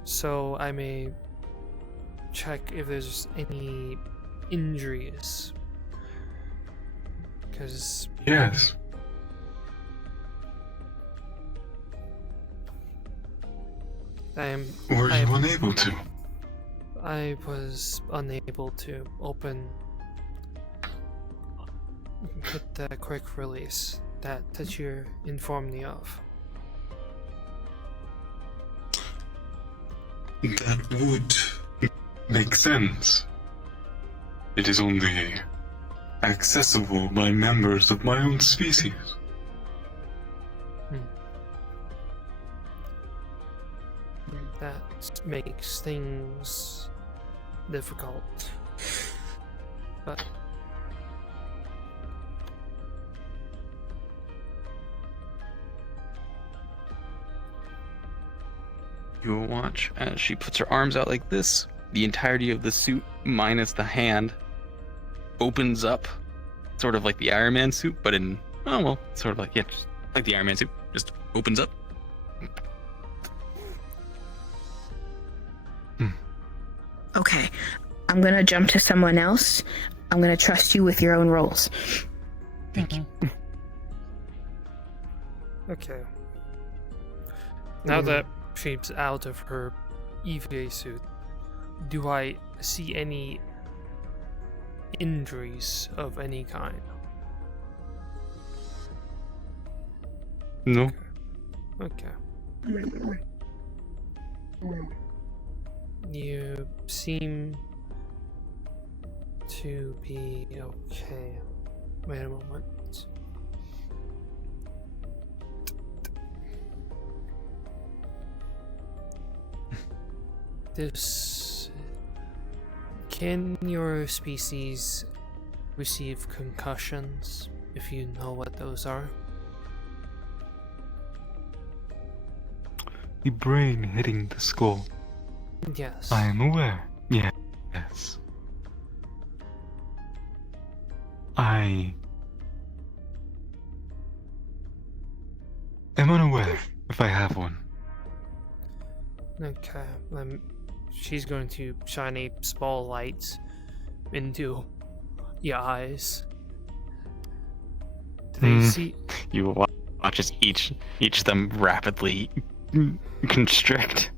so I may check if there's any injuries? Because Yes. Were you unable to? I was unable to open the quick release that you informed me of. That would make sense. It is only accessible by members of my own species. That makes things difficult. But You will watch as she puts her arms out like this. The entirety of the suit, minus the hand, opens up, sort of like the Iron Man suit, but in, oh well, sort of like, yeah, just like the Iron Man suit, just opens up. Okay, I'm gonna jump to someone else. I'm gonna trust you with your own roles. okay. Now that she's out of her EVA suit, do I see any injuries of any kind? No. Okay. You seem to be okay. Wait a moment. Can your species receive concussions, if you know what those are? The brain hitting the skull. Yes. I am aware. Yes. I am unaware if I have one. Okay, she's going to shine a small light into your eyes. Do they see? You watch as each of them rapidly constrict.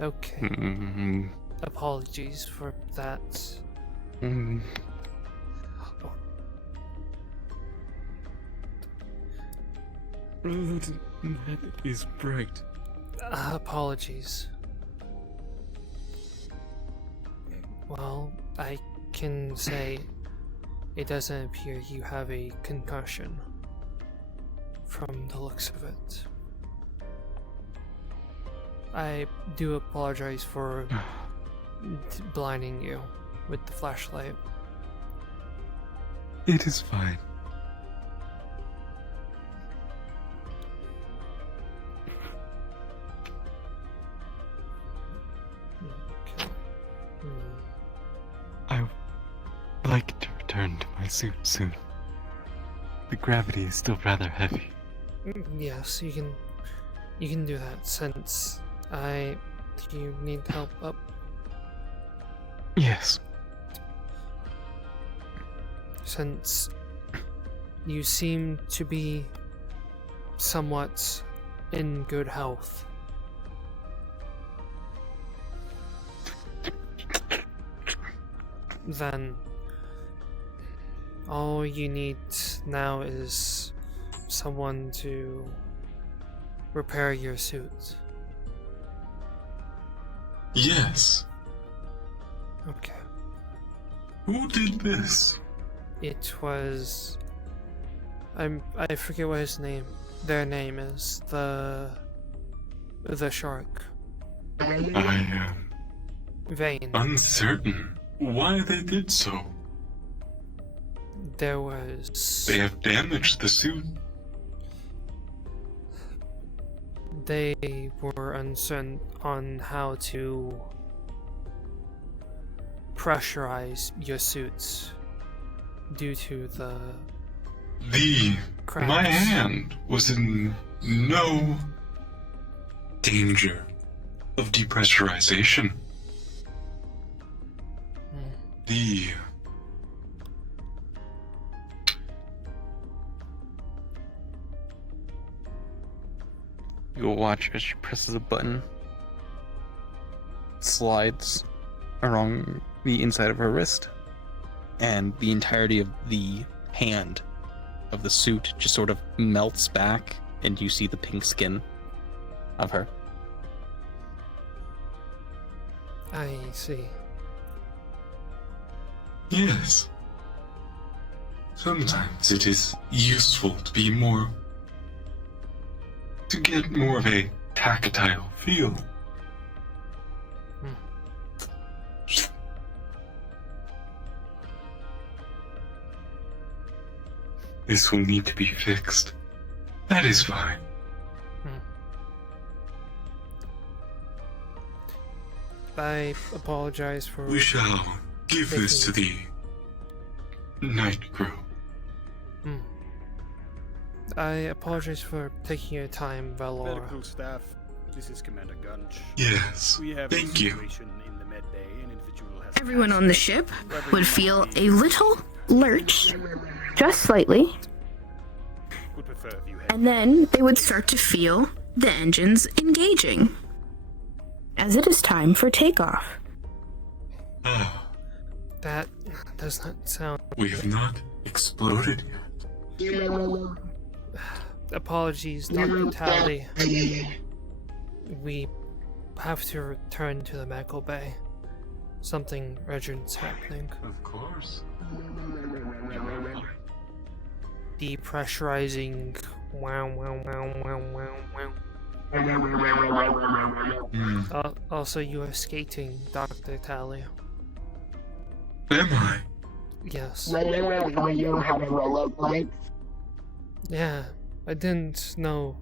Okay. Apologies for that. That is bright. Apologies. Well, I can say it doesn't appear you have a concussion from the looks of it. I do apologize for blinding you with the flashlight. It is fine. I would like to return to my suit soon. The gravity is still rather heavy. Yes, you can do that since do you need help up? Yes. Since you seem to be somewhat in good health. Then all you need now is someone to repair your suit. Yes. Okay. Who did this? It was... I forget what his name... Their name is. The shark. I am... Vane. uncertain why they did so. There was... They have damaged the suit. They were uncertain on how to pressurize your suits due to the cracks. My hand was in no danger of depressurization. You'll watch as she presses a button, slides along the inside of her wrist, and the entirety of the hand of the suit just sort of melts back, and you see the pink skin of her. I see. Yes. Sometimes it is useful to be to get more of a tactile feel. This will need to be fixed. That is fine. I apologize for... We shall give this to the night crew. I apologize for taking your time, Valor. Medical staff, this is Commander Gunch. Yes, we have thank a you. situation in the med bay. An individual has Everyone on the ship would feel a little lurch, just slightly, would prefer if you had and then they would start to feel the engines engaging, as it is time for takeoff. That does not sound... We have not exploded yet. Apologies, Dr. Tally. We have to return to the medical bay. Something urgent's happening. Of course. Depressurizing. Wow, wow, wow, wow, wow, wow. Also, you are skating, Dr. Tally. Am I? Yes. You have a rollerblade? Yeah, I didn't know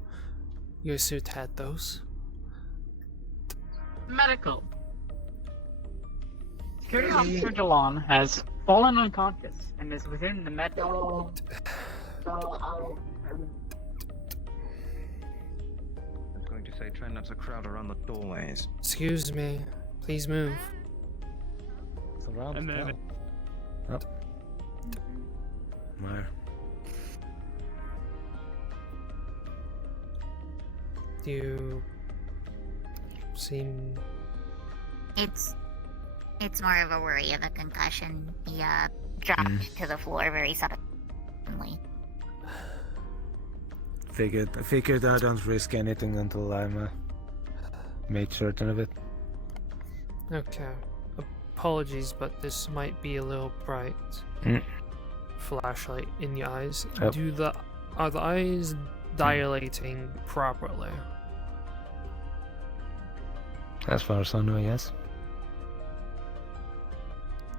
your suit had those. Medical. Security Officer Delon has fallen unconscious and is within the med. You say try not to crowd around the doorways. Excuse me. Please move. It's around And then Oh. Mire. You seem... It's more of a worry of a concussion. He dropped to the floor very suddenly. Figured I don't risk anything until I'm made certain of it. Okay. Apologies, but this might be a little bright. Flashlight in the eyes. Yep. Are the eyes dilating properly? As far as I know, yes.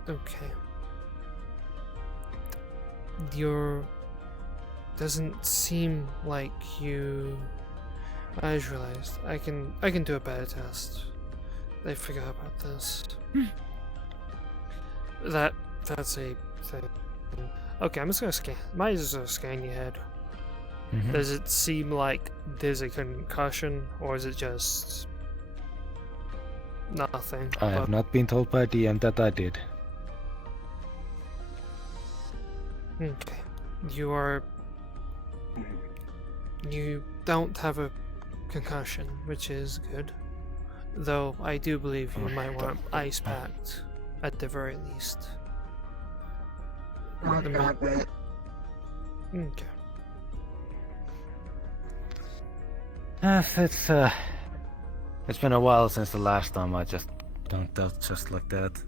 Okay. Doesn't seem like you... I just realized I can do a better test. I forgot about this. That's a thing. Okay, I'm just gonna scan. Might just scan your head. Does it seem like there's a concussion, or is it just nothing? I have not been told by DM that I did. Okay. You don't have a concussion, which is good. Though I do believe you might want ice packed at the very least. Okay. It's been a while since the last time I just don't doubt just like that.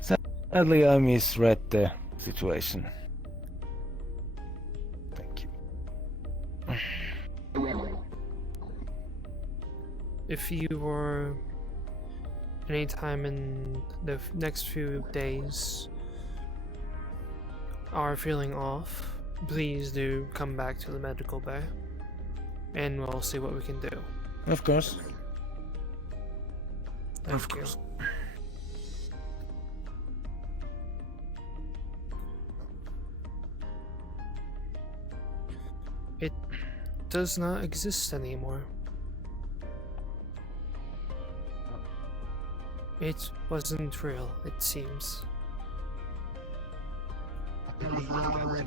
Sadly, I misread the situation. Thank you. If you were anytime in the next few days are feeling off, please do come back to the medical bay and we'll see what we can do. Of course. Thank you. It does not exist anymore. It wasn't real, it seems. It was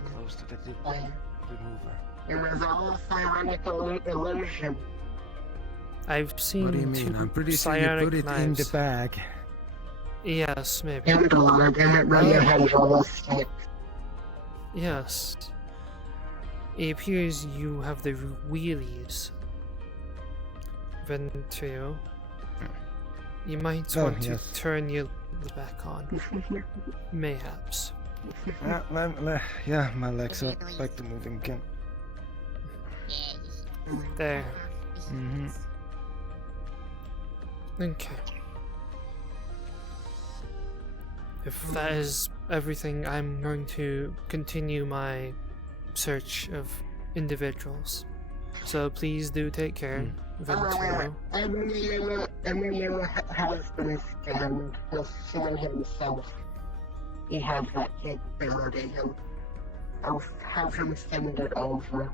close to the remover. It was all psionical illusion. I've seen. What do you mean? I'm pretty sure you put it in the bag. Yes, maybe. Yes. It appears you have the wheelies. Ventrio. You might want to turn your back on. Mayhaps. Yeah, my legs are back to moving again. There. Okay. If that is everything, I'm going to continue my search of individuals. So please do take care, Venturo. Everyone has been scammed. He'll sue himself. He has that capability. I'll have him send it over.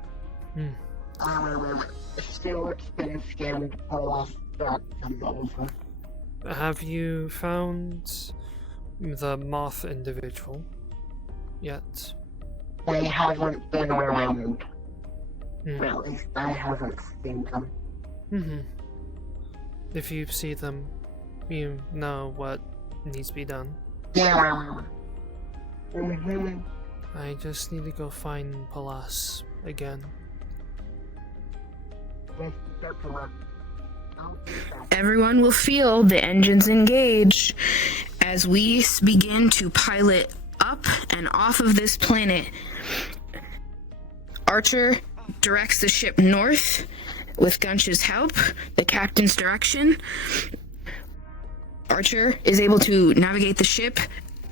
Still, it's been scammed. I'll start them over. Have you found the moth individual yet? They haven't been around. Well, at least I haven't seen them. If you see them, you know what needs to be done. Yeah. I just need to go find Palas again. Everyone will feel the engines engage as we begin to pilot up and off of this planet. Archer directs the ship north with Gunch's help, the captain's direction. Archer is able to navigate the ship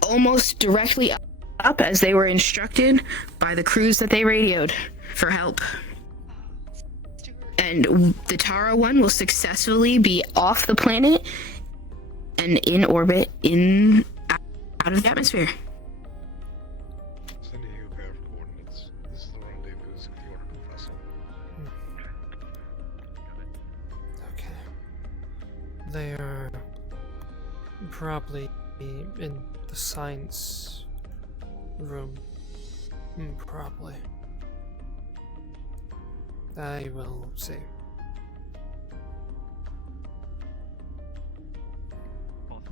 almost directly up as they were instructed by the crews that they radioed for help. And the Tara 1 will successfully be off the planet and in orbit out of the atmosphere. Sending you a pair of coordinates. This is the rendezvous if you want to They are probably in the science room. Probably. I will see.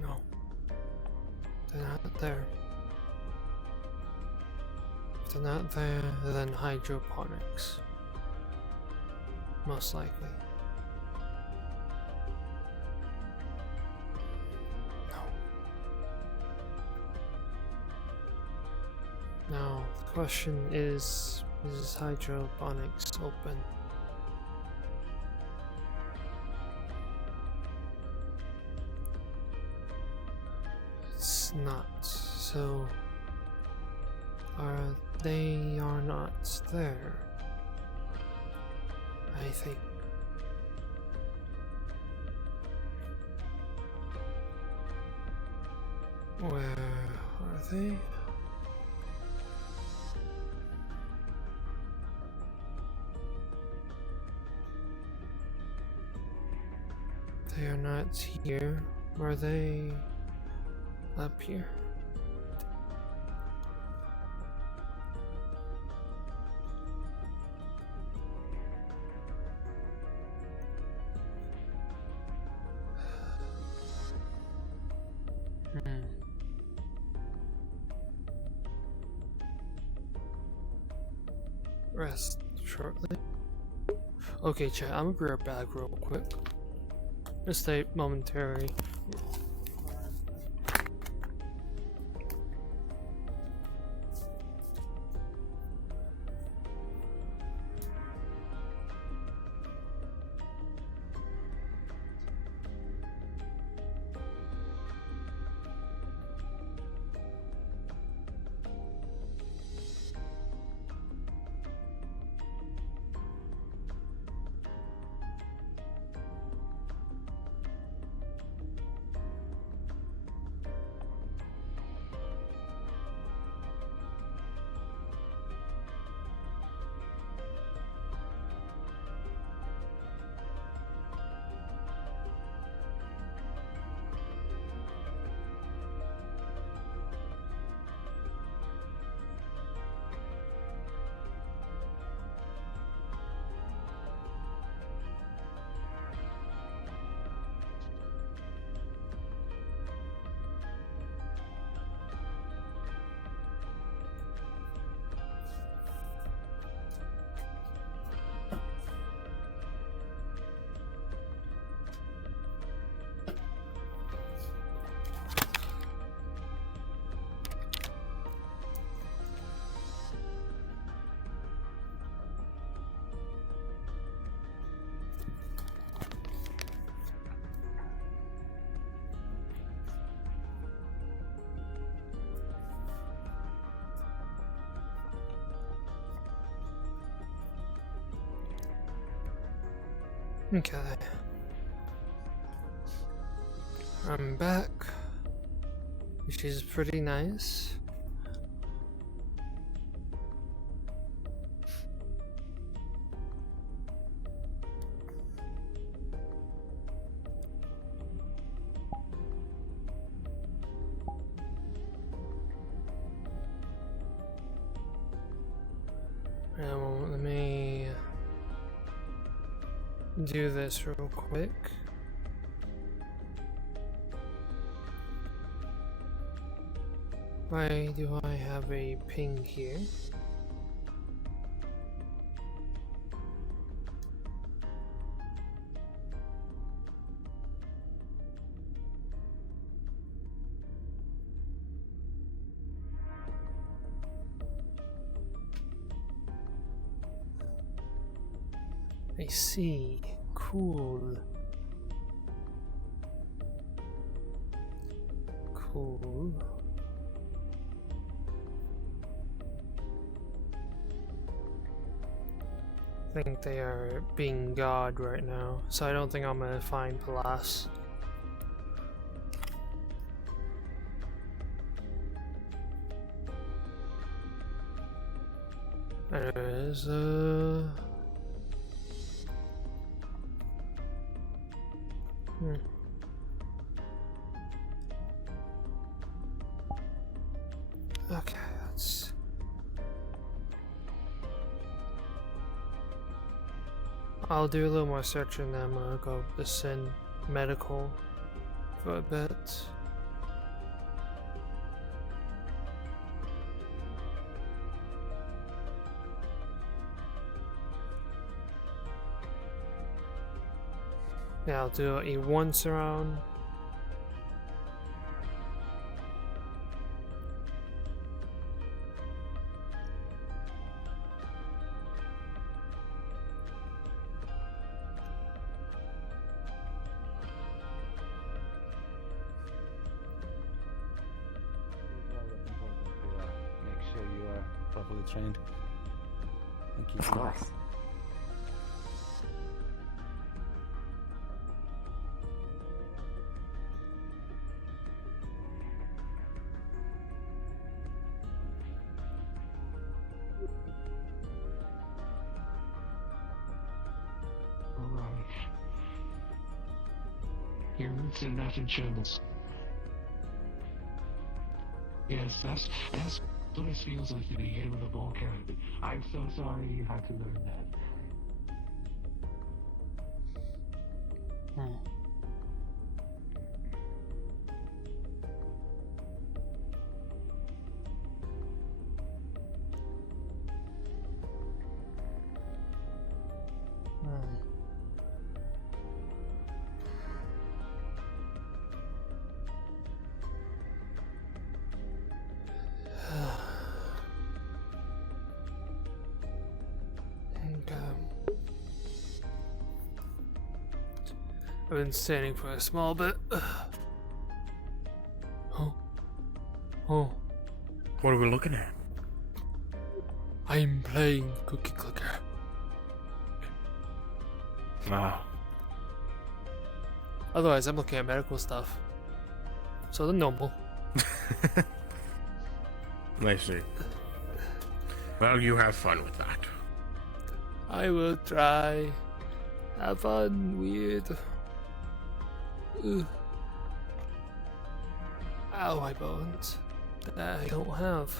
No. They're not there. If they're not there, then hydroponics. Most likely. Now, the question is hydroponics open? It's not, so they are not there, I think. Where are they? They are not here. Are they up here? Rest shortly. Okay, chat, I'm gonna be right back real quick. Just a momentary. Okay. I'm back, which is pretty nice. Now, let me do this real quick. Why do I have a ping here? I see. Cool. Cool. I think they are being God right now, so I don't think I'm gonna find Palas. There's Okay, let's. I'll do a little more searching, then I'm gonna go descend medical for a bit. Yeah, I'll do a once around. Make sure you are properly trained. Thank you. Of course. Alright. Your roots are not in Germans. Yes, that's what it feels like to be hit with a Vulcan. I'm so sorry you had to learn that. I've been standing for a small bit. Oh. What are we looking at? I'm playing Cookie Clicker. Wow. Otherwise, I'm looking at medical stuff. So the normal. I see. Well, you have fun with that. I will try. Have fun, weird. Ugh. Ow, my bones. That I don't have.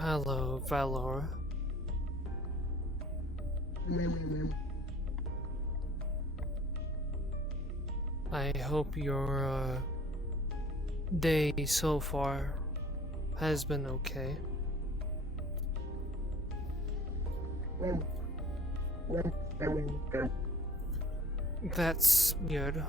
Hello, Valor. I hope your day so far has been okay. That's good.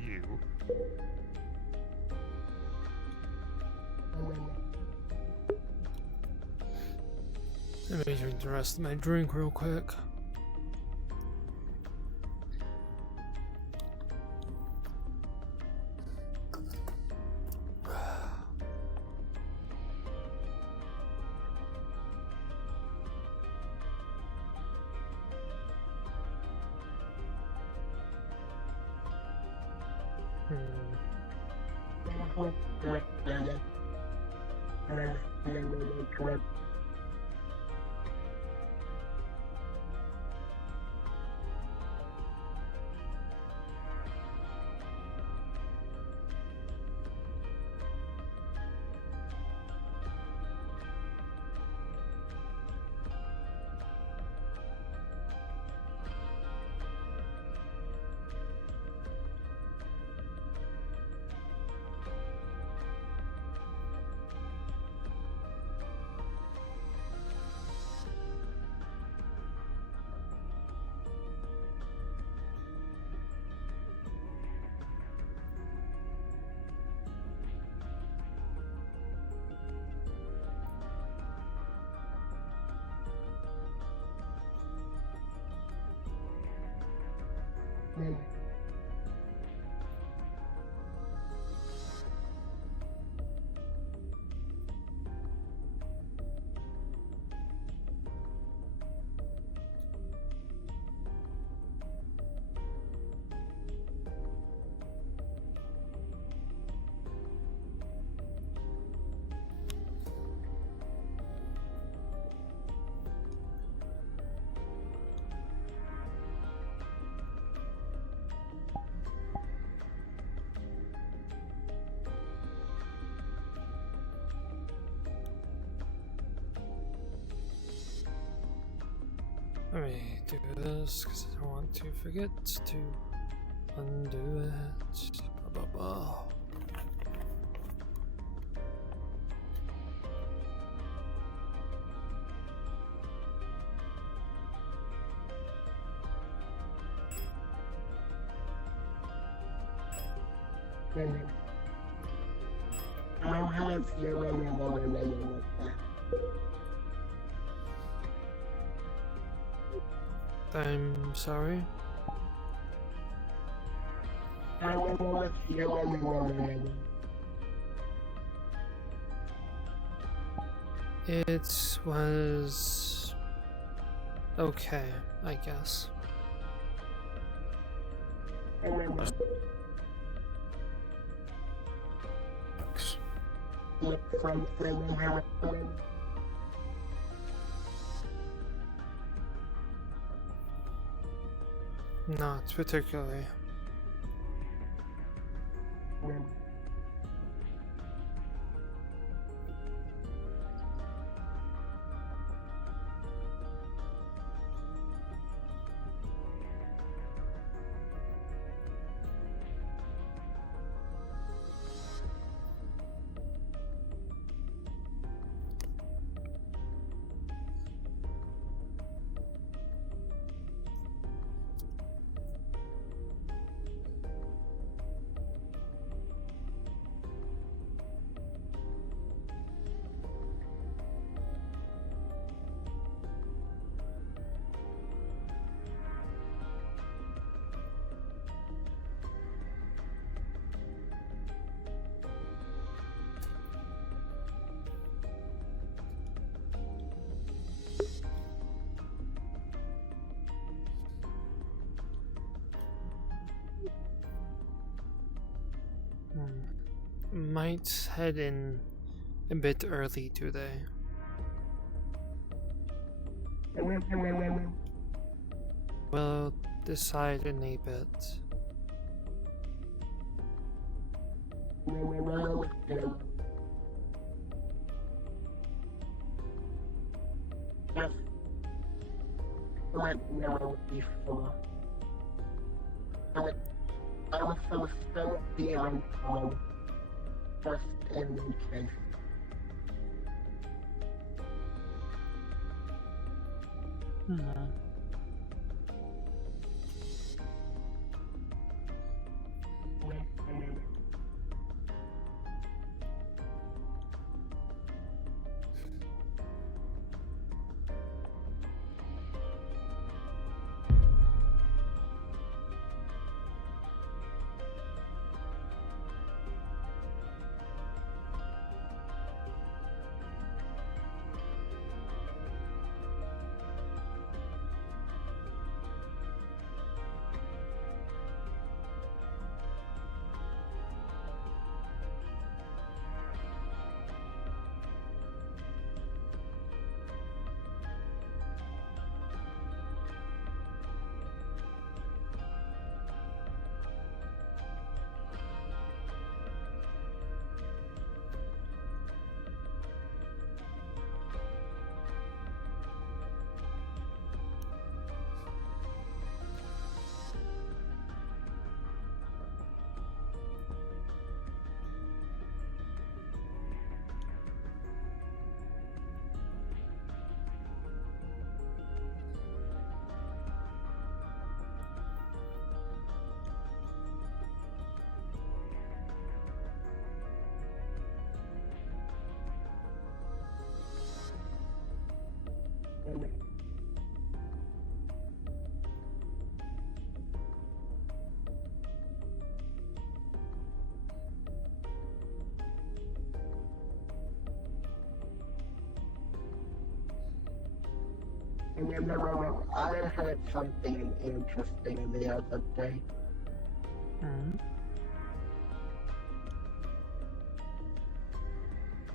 You. Let me drink the rest of my drink real quick. Let me do this because I don't want to forget to undo it. Blah, blah, blah. I'm sorry. It was okay, I guess. Not particularly. Might head in a bit early today. We'll decide in a bit. First in case. I heard something interesting the other day.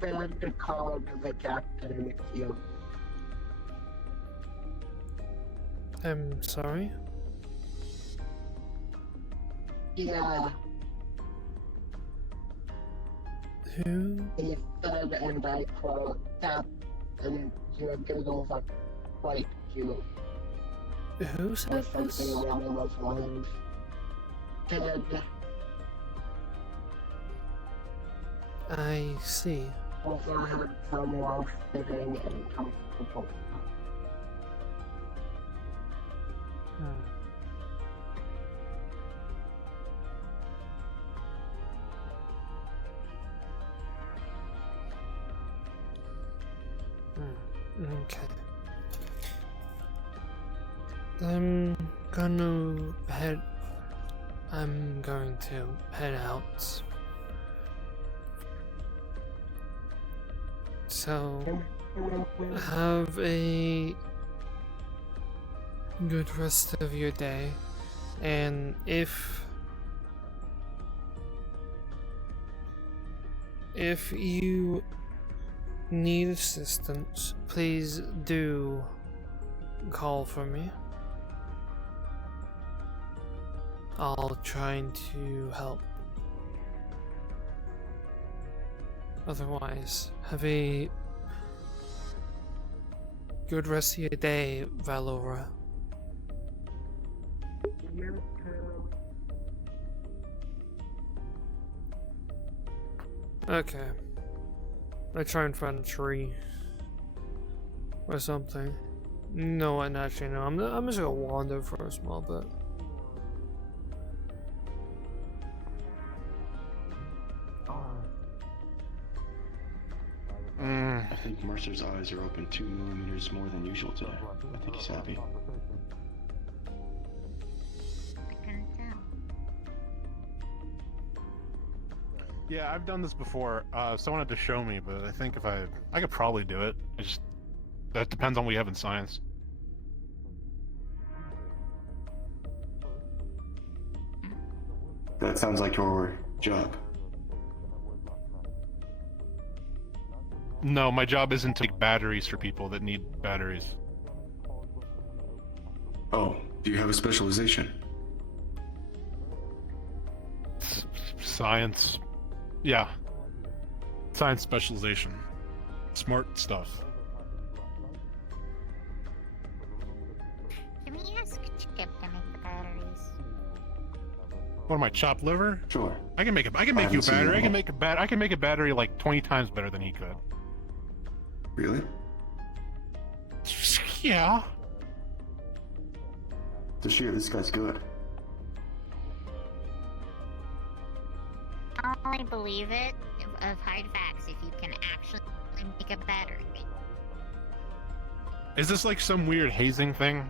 They like to call to the captain with you. I'm sorry? Yeah. Who? He said, and I quote, Captain, your doodles are quite cute. Who said Or something this? along those lines. Said, I see. also heard from well fitting and comfortable. Okay. I'm going to head out. So, have a good rest of your day, and if you need assistance, please do call for me. I'll try to help. Otherwise, have a good rest of your day, Valora. Okay. I try and find a tree or something. No, and actually no. I'm just gonna wander for a small bit. I think Mercer's eyes are open 2 millimeters more than usual today. I think he's happy. I couldn't tell. Yeah, I've done this before. Someone had to show me, but I think if I could probably do it. That depends on what we have in science. That sounds like your job. No, my job isn't to make batteries for people that need batteries. Oh, do you have a specialization? Science. Yeah. Science specialization. Smart stuff. Can we ask Chip to make the batteries? What am I, chopped liver? Sure. I can make you a battery. I can make a battery like 20 times better than he could. Really? Yeah. To share, this guy's good. I'll only believe it of hard facts if you can actually make a battery. Is this like some weird hazing thing?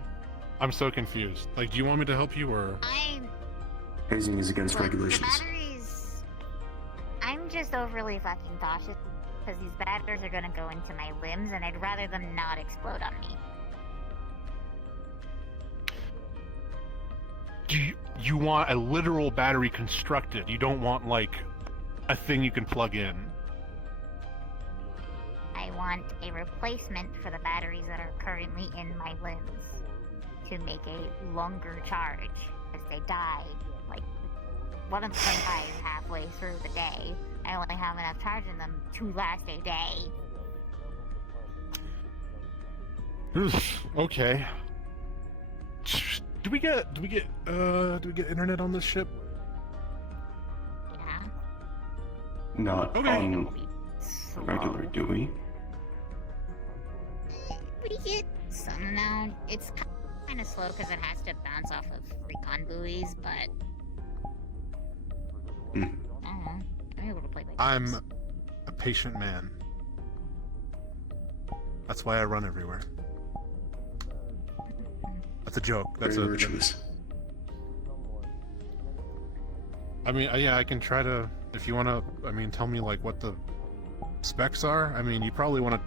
I'm so confused. Like, do you want me to help you or? Hazing is against Look, regulations. The batteries. I'm just overly fucking cautious because these batteries are gonna go into my limbs, and I'd rather them not explode on me. Do you want a literal battery constructed? You don't want like a thing you can plug in? I want a replacement for the batteries that are currently in my limbs to make a longer charge, because they die. Like, one of them dies halfway through the day. I only have enough charge in them to last a day. Okay. Do we get internet on this ship? Yeah. Not on regular, do we? We get some amount. It's kind of slow because it has to bounce off of recon buoys, but I don't know. I'm able to play my I'm games. a patient man. That's why I run everywhere. That's a joke. That's Very a virtuous. I mean, yeah, I can try to. If you want to, I mean, tell me like what the specs are. I mean, you probably want to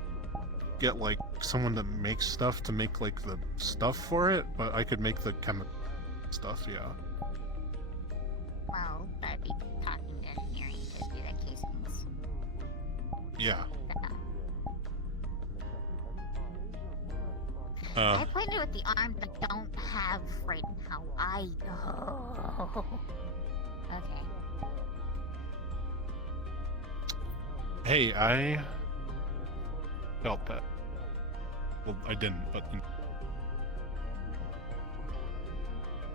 get like someone that makes stuff to make like the stuff for it, but I could make the chemical stuff. Yeah. Well, that'd be talking to engineering to do that casings. Yeah. I pointed with the arm, but don't have right now. Okay. Hey, I felt that. Well, I didn't, but.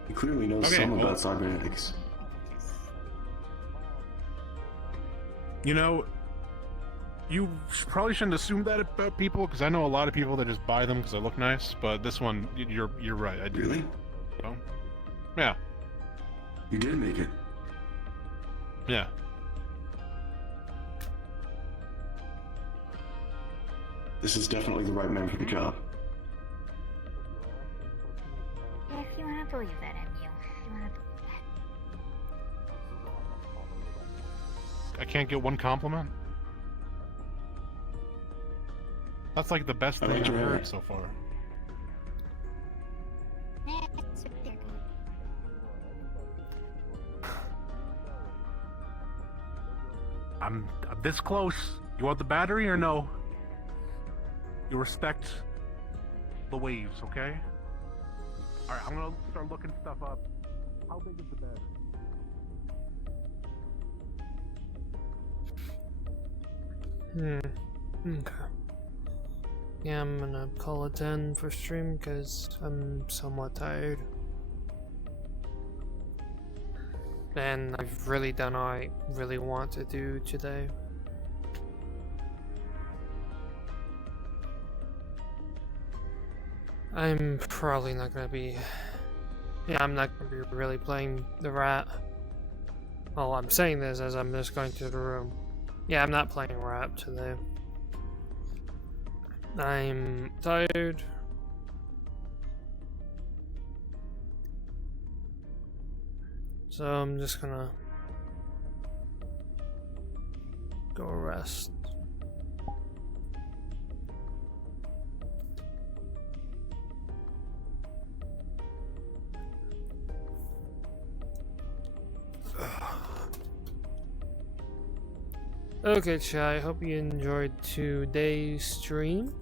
He clearly knows some about cybernetics. You know, you probably shouldn't assume that about people, because I know a lot of people that just buy them because they look nice. But this one, you're right. I do. Really? So, yeah. You did make it. Yeah. This is definitely the right man for the job. Yeah, if you want to believe that, MU. You want to believe I can't get one compliment? That's like the best thing I've heard so far. that. It's they're good. I'm this close. You want the battery or no? You respect the waves, okay? Alright, I'm gonna start looking stuff up. How big is the battery? Okay. Yeah, I'm gonna call it 10 for stream because I'm somewhat tired. And I've really done all I really want to do today. I'm probably not gonna be... Yeah, I'm not gonna be really playing the rat. Well, I'm saying this as I'm just going to the room. Yeah, I'm not playing rat today. I'm tired. So I'm just gonna go rest. Okay, chat, I hope you enjoyed today's stream.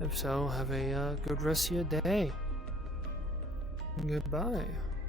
If so, have a good rest of your day. Goodbye.